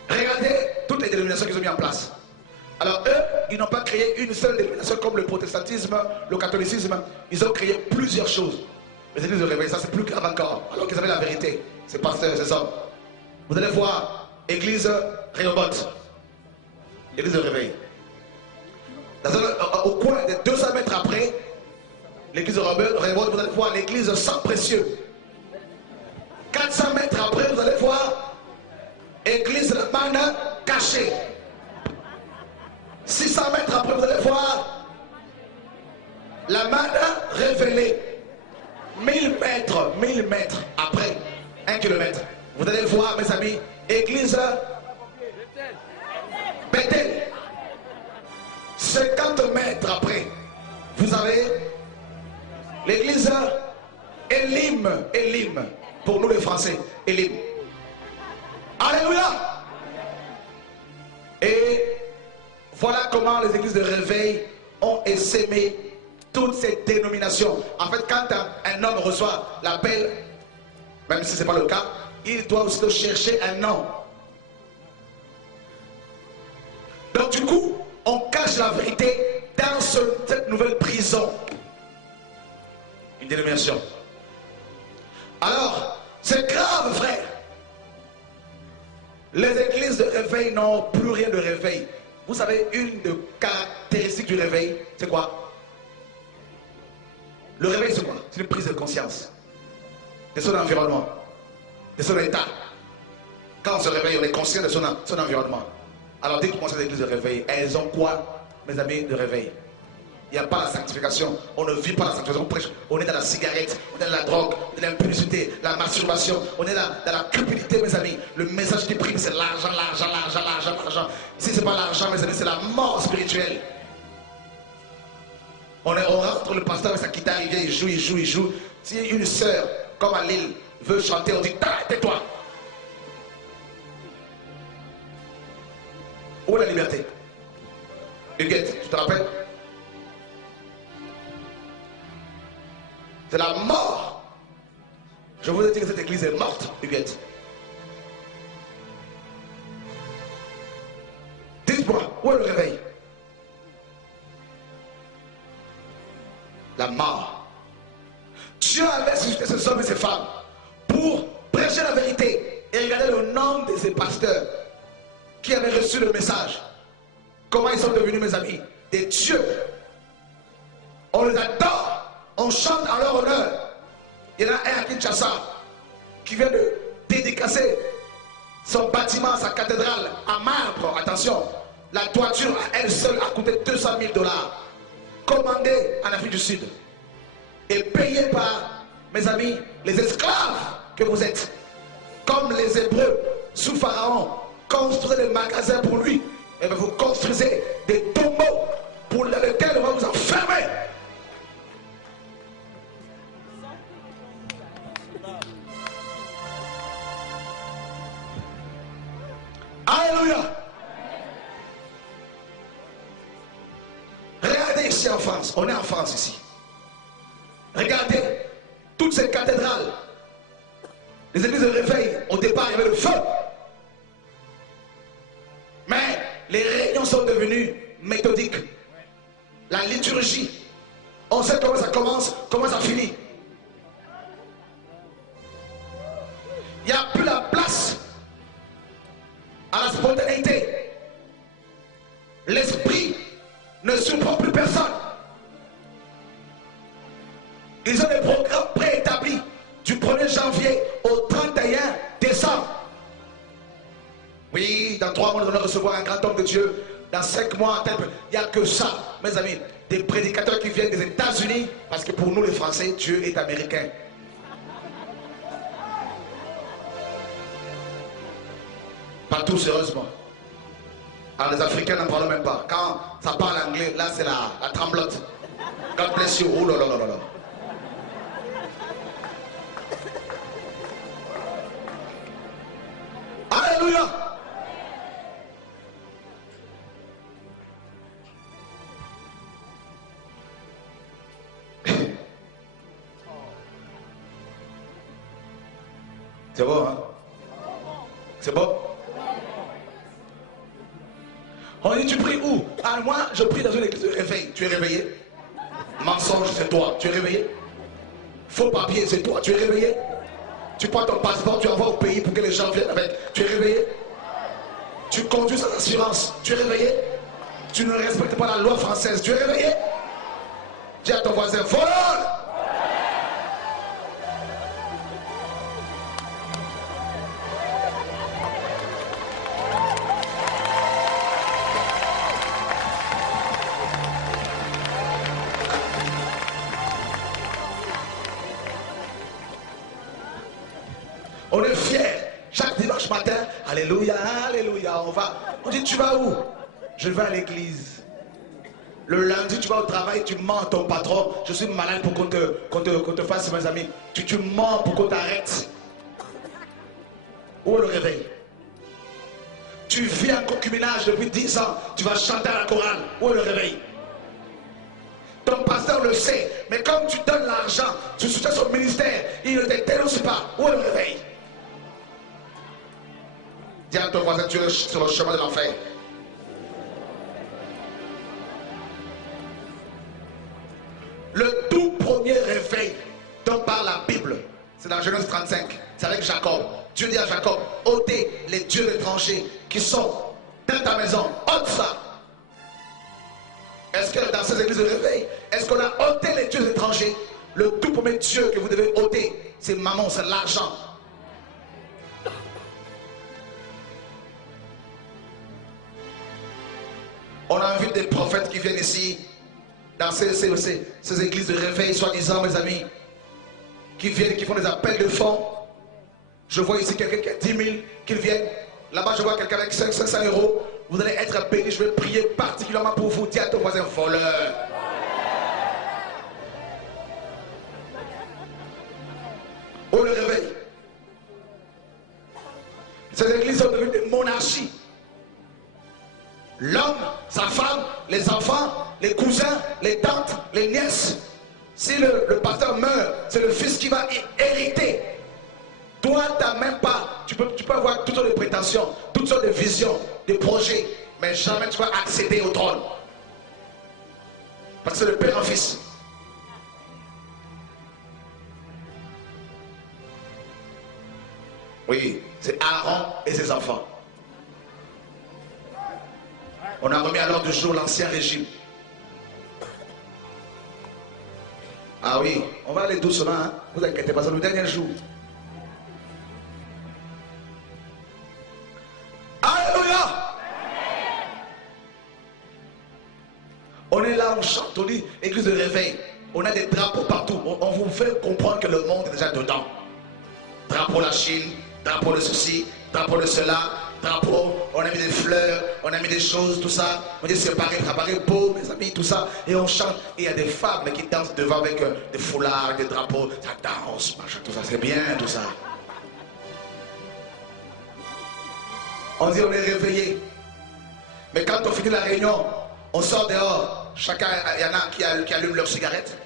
Regardez toutes les dénominations qu'ils ont mis en place. Alors eux, ils n'ont pas créé une seule dénomination comme le protestantisme, le catholicisme. Ils ont créé plusieurs choses. Les églises de réveil, ça c'est plus grave encore. Alors qu'ils avaient la vérité, ces pasteurs, ces hommes. Vous allez voir, église Rehoboth, église de réveil. Au coin de 200 mètres après, l'église de Rehoboth, vous allez voir l'église sang précieux. 400 mètres après, vous allez voir église de manne cachée. 600 mètres après, vous allez voir la manne révélée. 1000 mètres après, 1 kilomètre. Vous allez voir, mes amis, église Bethel. 50 mètres après, vous avez l'église Elim. Elim, pour nous les Français, Elim. Alléluia. Et voilà comment les églises de réveil ont essaimé toutes ces dénominations. En fait, quand un homme reçoit l'appel, même si ce n'est pas le cas, il doit aussi chercher un nom. Donc du coup, on cache la vérité dans cette nouvelle prison. Une dénomination. Alors, c'est grave, frère. Les églises de réveil n'ont plus rien de réveil. Vous savez, une des caractéristiques du réveil, c'est quoi? Le réveil, c'est quoi? C'est une prise de conscience de son environnement, de son état. Quand on se réveille, on est conscient de son environnement. Alors, dès qu'on pense à l'église de réveil, elles ont quoi, mes amis, de réveil? Il n'y a pas la sanctification. On ne vit pas la sanctification. On est dans la cigarette, on est dans la drogue, on est dans l'impudicité, la masturbation, on est dans la cupidité, mes amis. Le message qui prime, c'est l'argent, l'argent, l'argent, l'argent, l'argent. Si ce n'est pas l'argent, mes amis, c'est la mort spirituelle. On rentre le pasteur avec sa guitare, il vient, il joue, il joue, il joue. Si une sœur, comme à Lille, veut chanter, on dit tais-toi. Où est la liberté? Huguette, tu te rappelles? C'est la mort. Je vous ai dit que cette église est morte, Huguette. Dites-moi, où est le réveil? La mort. Dieu avait suscité ces hommes et ces femmes pour prêcher la vérité. Et regardez le nom de ces pasteurs qui avaient reçu le message. Comment ils sont devenus, mes amis? Des dieux. On les adore. On chante en leur honneur. Il y en a un à Kinshasa qui vient de dédicacer son bâtiment, sa cathédrale en marbre. Attention, la toiture à elle seule a coûté 200 000 $. Commandé en Afrique du Sud et payé par, mes amis, les esclaves que vous êtes. Comme les Hébreux sous Pharaon construisaient des magasins pour lui, et bien vous construisez des tombeaux pour lesquels on va vous enfermer. Alléluia. Regardez ici en France, on est en France ici. Regardez toutes ces cathédrales Les églises de réveil, au départ, il y avait le feu. Mais les réunions sont devenues méthodiques. La liturgie, on sait comment ça commence, comment ça finit. Il n'y a plus la place à la spontanéité. L'esprit ne surprend plus personne. Ils ont des programmes préétablis du 1er janvier au 31 décembre. Oui, dans 3 mois, nous allons recevoir un grand homme de Dieu. Dans 5 mois, il n'y a que ça, mes amis. Des prédicateurs qui viennent des États-Unis, parce que pour nous, les Français, Dieu est américain. Pas tous, heureusement. Alors, les Africains n'en parlent même pas. Quand ça parle anglais, là, c'est la tremblote. God bless you. Oh là là là là là. Alléluia. C'est bon, hein? C'est bon? On dit, tu pries où? Ah, moi, je prie dans une église de réveil. Tu es réveillé? Mensonge, c'est toi. Tu es réveillé? Faux papier, c'est toi. Tu es réveillé? Tu prends ton passeport, tu envoies au pays pour que les gens viennent avec. Tu es réveillé? Tu conduis sans assurance. Tu es réveillé? Tu ne respectes pas la loi française. Tu es réveillé? Dis à ton voisin, voleur! On est fiers. Chaque dimanche matin, alléluia, alléluia, on va. On dit, tu vas où? Je vais à l'église. Le lundi, tu vas au travail, tu mens à ton patron. Je suis malade pour qu'on te fasse, mes amis. Tu mens pour qu'on t'arrête. Où est le réveil? Tu vis en concubinage depuis 10 ans. Tu vas chanter à la chorale. Où est le réveil? Ton pasteur le sait. Mais comme tu donnes l'argent, tu soutiens son ministère, il ne te dénonce pas. Où est le réveil? Dis à ton voisin, tu es sur le chemin de l'enfer. Le tout premier réveil dont parle la Bible, c'est dans Genèse 35. C'est avec Jacob. Dieu dit à Jacob, ôtez les dieux étrangers qui sont dans ta maison. Ôte ça. Est-ce que dans ces églises de réveil, est-ce qu'on a ôté les dieux étrangers? Le tout premier Dieu que vous devez ôter, c'est maman, c'est l'argent. On invite des prophètes qui viennent ici, dans ces églises de réveil, soi-disant, mes amis, qui viennent, qui font des appels de fonds. Je vois ici quelqu'un qui a 10 000, qui viennent. Là-bas, je vois quelqu'un avec 500 €. Vous allez être bénis. Je vais prier particulièrement pour vous. Dis à ton voisin, voleur. Oh, le réveil. Ces églises sont devenues des monarchies. L'homme, sa femme, les enfants, les cousins, les tantes, les nièces. Si le pasteur meurt, c'est le fils qui va hériter. Toi, tu n'as même pas. Tu peux avoir toutes sortes de prétentions, toutes sortes de visions, de projets, mais jamais tu vas accéder au trône. Parce que c'est le père en fils. Oui, c'est Aaron et ses enfants. On a remis à l'ordre du jour l'ancien régime. Ah oui, on va aller doucement, hein? Vous inquiétez pas, c'est le dernier jour. Alléluia! On est là, on chante, on dit église de réveil. On a des drapeaux partout. On vous fait comprendre que le monde est déjà dedans. Drapeau la Chine, drapeau de ceci, drapeau de cela. Drapeau, on a mis des fleurs, on a mis des choses, tout ça. On dit c'est pareil, ça paraît beau, mes amis, tout ça. Et on chante. Et il y a des femmes qui dansent devant avec des foulards, des drapeaux. Ça danse, machin, tout ça, c'est bien, tout ça. On dit on est réveillé. Mais quand on finit la réunion, on sort dehors. Chacun, il y en a qui allument leur cigarette.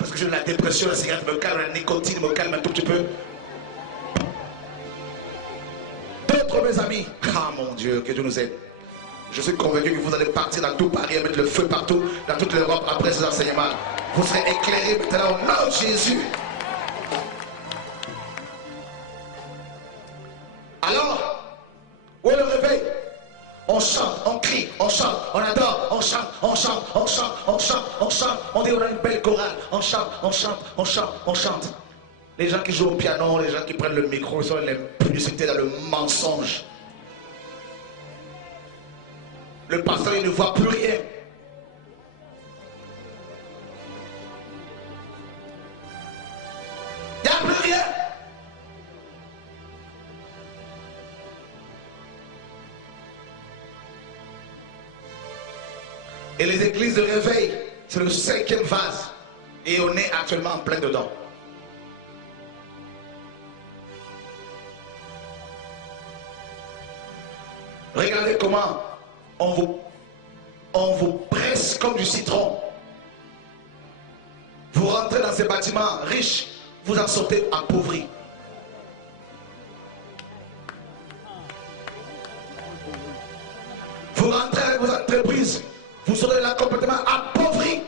Parce que j'ai de la dépression, la cigarette me calme, la nicotine me calme un tout petit peu. D'autres, mes amis, ah mon Dieu, que Dieu nous aide. Je suis convaincu que vous allez partir dans tout Paris et mettre le feu partout, dans toute l'Europe après ces enseignements. Vous serez éclairés maintenant au nom de Jésus. Alors, où est le réveil? On chante, on crie, on chante, on adore, on chante, on chante, on chante, on chante, on chante. On dit on a une belle chorale, on chante, on chante, on chante, on chante. Les gens qui jouent au piano, les gens qui prennent le micro, ils sont les publicités dans le mensonge. Le pasteur, il ne voit plus rien. Il n'y a plus rien. Et les églises de réveil, c'est le 5e vase. Et on est actuellement en plein dedans. Regardez comment on vous presse comme du citron. Vous rentrez dans ces bâtiments riches, vous en sortez appauvris. Vous rentrez avec vos entreprises, vous serez là complètement appauvris.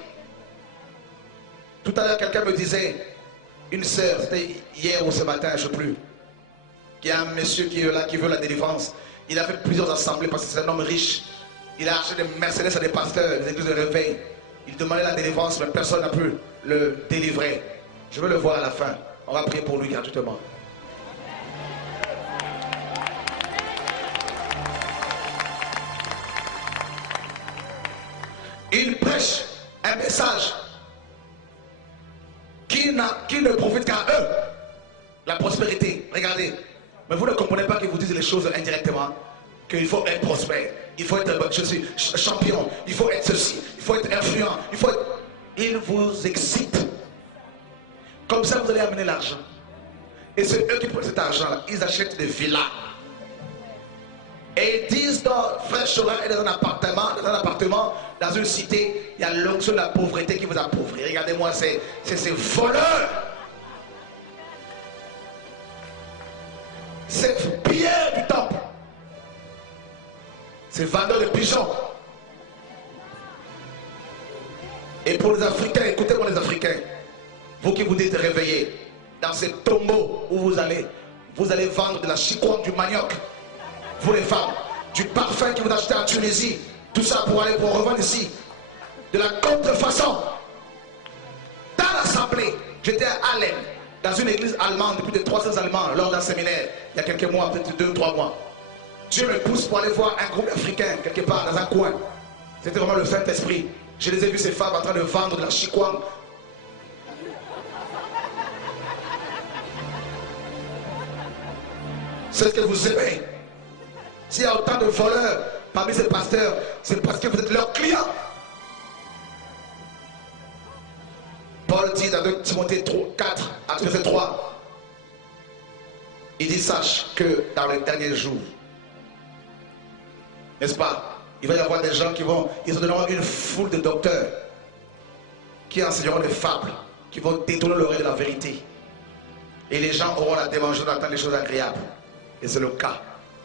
Tout à l'heure, quelqu'un me disait, une sœur, c'était hier ou ce matin, je ne sais plus, qu'il y a un monsieur qui est là, qui veut la délivrance. Il a fait plusieurs assemblées parce que c'est un homme riche. Il a acheté des Mercedes à des pasteurs, des églises de réveil. Il demandait la délivrance, mais personne n'a pu le délivrer. Je veux le voir à la fin. On va prier pour lui gratuitement. Il prêche un message qui ne profite qu'à eux. La prospérité. Regardez. Mais vous ne comprenez pas qu'ils vous disent les choses indirectement. Qu'il faut être prospère. Il faut être, je suis champion. Il faut être ceci. Il faut être influent. Il faut être... Ils vous excitent. Comme ça, vous allez amener l'argent. Et c'est eux qui prennent cet argent-là. Ils achètent des villas. Et ils disent dans Frère Chorin est dans un appartement, dans une cité, il y a l'onction de la pauvreté qui vous appauvrit. Regardez-moi, c'est ces voleurs. C'est Pierre du temple. C'est vendeur de pigeons. Et pour les Africains, écoutez-moi les Africains, vous qui vous dites réveillés, dans ces tombeaux où vous allez vendre de la chicoine, du manioc, vous les femmes, du parfum que vous achetez en Tunisie, tout ça pour revendre ici, de la contrefaçon. Dans l'assemblée, j'étais à Allen, dans une église allemande, depuis de 300 Allemands, lors d'un séminaire, il y a quelques mois, peut-être 2 ou 3 mois. Dieu me pousse pour aller voir un groupe africain, quelque part, dans un coin. C'était vraiment le Saint-Esprit. Je les ai vus, ces femmes, en train de vendre de la chicoine. C'est ce que vous aimez. S'il y a autant de voleurs parmi ces pasteurs, c'est parce que vous êtes leurs clients. Paul dit dans 2 Timothée 4, à verset 3, il dit, sache que dans les derniers jours, n'est-ce pas, il va y avoir des gens ils donneront une foule de docteurs qui enseigneront des fables, qui vont détourner l'oreille de la vérité. Et les gens auront la démangeance d'entendre les choses agréables. Et c'est le cas.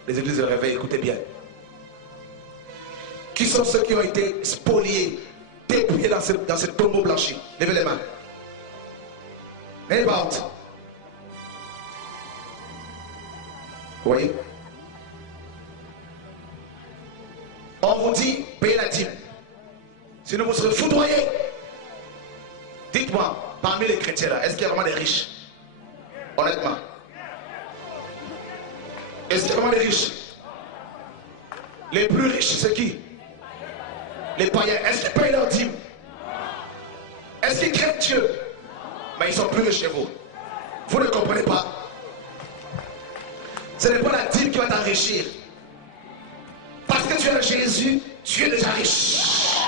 Les églises de réveil, écoutez bien. Qui sont ceux qui ont été spoliés, dépouillés dans ces tombeaux blanchis? Levez les mains. N'ayez pas honte. Vous voyez? On vous dit, payez la dîme. Sinon vous serez foudroyés. Dites-moi, parmi les chrétiens là, est-ce qu'il y a vraiment des riches? Honnêtement. Est-ce qu'il y a vraiment des riches? Les plus riches, c'est qui? Les païens. Est-ce qu'ils payent leur dîme? Est-ce qu'ils craignent Dieu? Mais ils sont plus riches que vous. Vous ne comprenez pas. Ce n'est pas la dîme qui va t'enrichir. Parce que tu as Jésus, tu es déjà riche.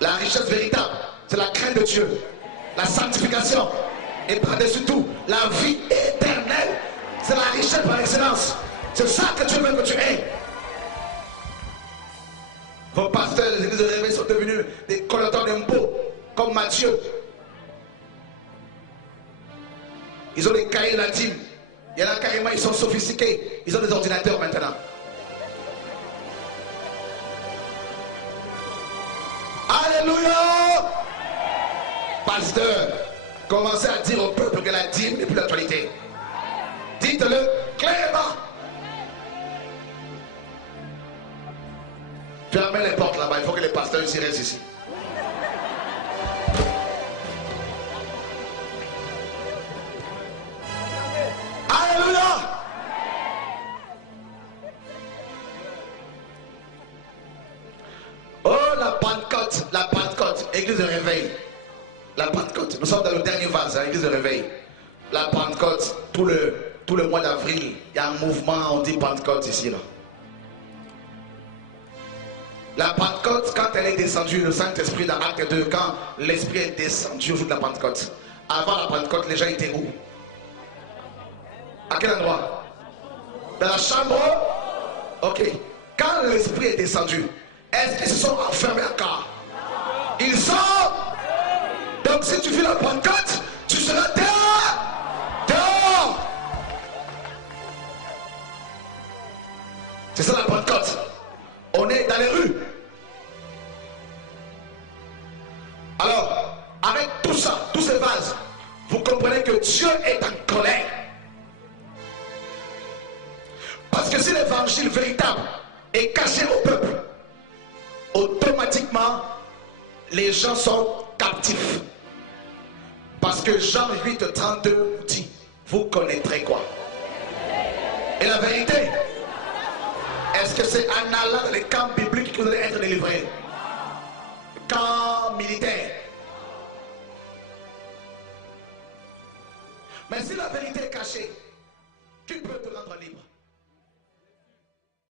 La richesse véritable, c'est la crainte de Dieu, la sanctification et par-dessus tout, la vie éternelle. C'est la richesse par excellence. C'est ça que Dieu veut que tu aies. Vos pasteurs des églises de réveil sont devenus des collecteurs d'impôts, comme Matthieu. Ils ont des cahiers de la dîme. Il y en a carrément, ils sont sophistiqués. Ils ont des ordinateurs maintenant. Alléluia! Pasteur, commencez à dire au peuple que la dîme n'est plus l'actualité. Dites-le clairement. Fermez les portes là-bas, il faut que les pasteurs ici restent ici. Alléluia! Oh, la Pentecôte, église de réveil. La Pentecôte, nous sommes dans le dernier vase, l'église de réveil. La Pentecôte, tout le mois d'avril, il y a un mouvement, on dit Pentecôte ici, là. La Pentecôte, quand elle est descendue, le Saint-Esprit dans Acte 2, quand l'Esprit est descendu au jour de la Pentecôte. Avant la Pentecôte, les gens étaient où? À quel endroit? Dans la chambre? Ok. Quand l'Esprit est descendu, est-ce qu'ils se sont enfermés encore? Ils sont. Donc si tu vis la Pentecôte, tu seras dehors. Dehors. C'est ça la Pentecôte. On est dans les rues. Alors, avec tout ça, tous ces vases, vous comprenez que Dieu est en colère. Parce que si l'évangile véritable est caché au peuple, automatiquement, les gens sont captifs. Parce que Jean 8, 32 dit, vous connaîtrez quoi? Et la vérité, est-ce que c'est en allant dans les camps bibliques que vous allez être délivrés? Camp militaire. Mais si la vérité est cachée, qui peut te rendre libre?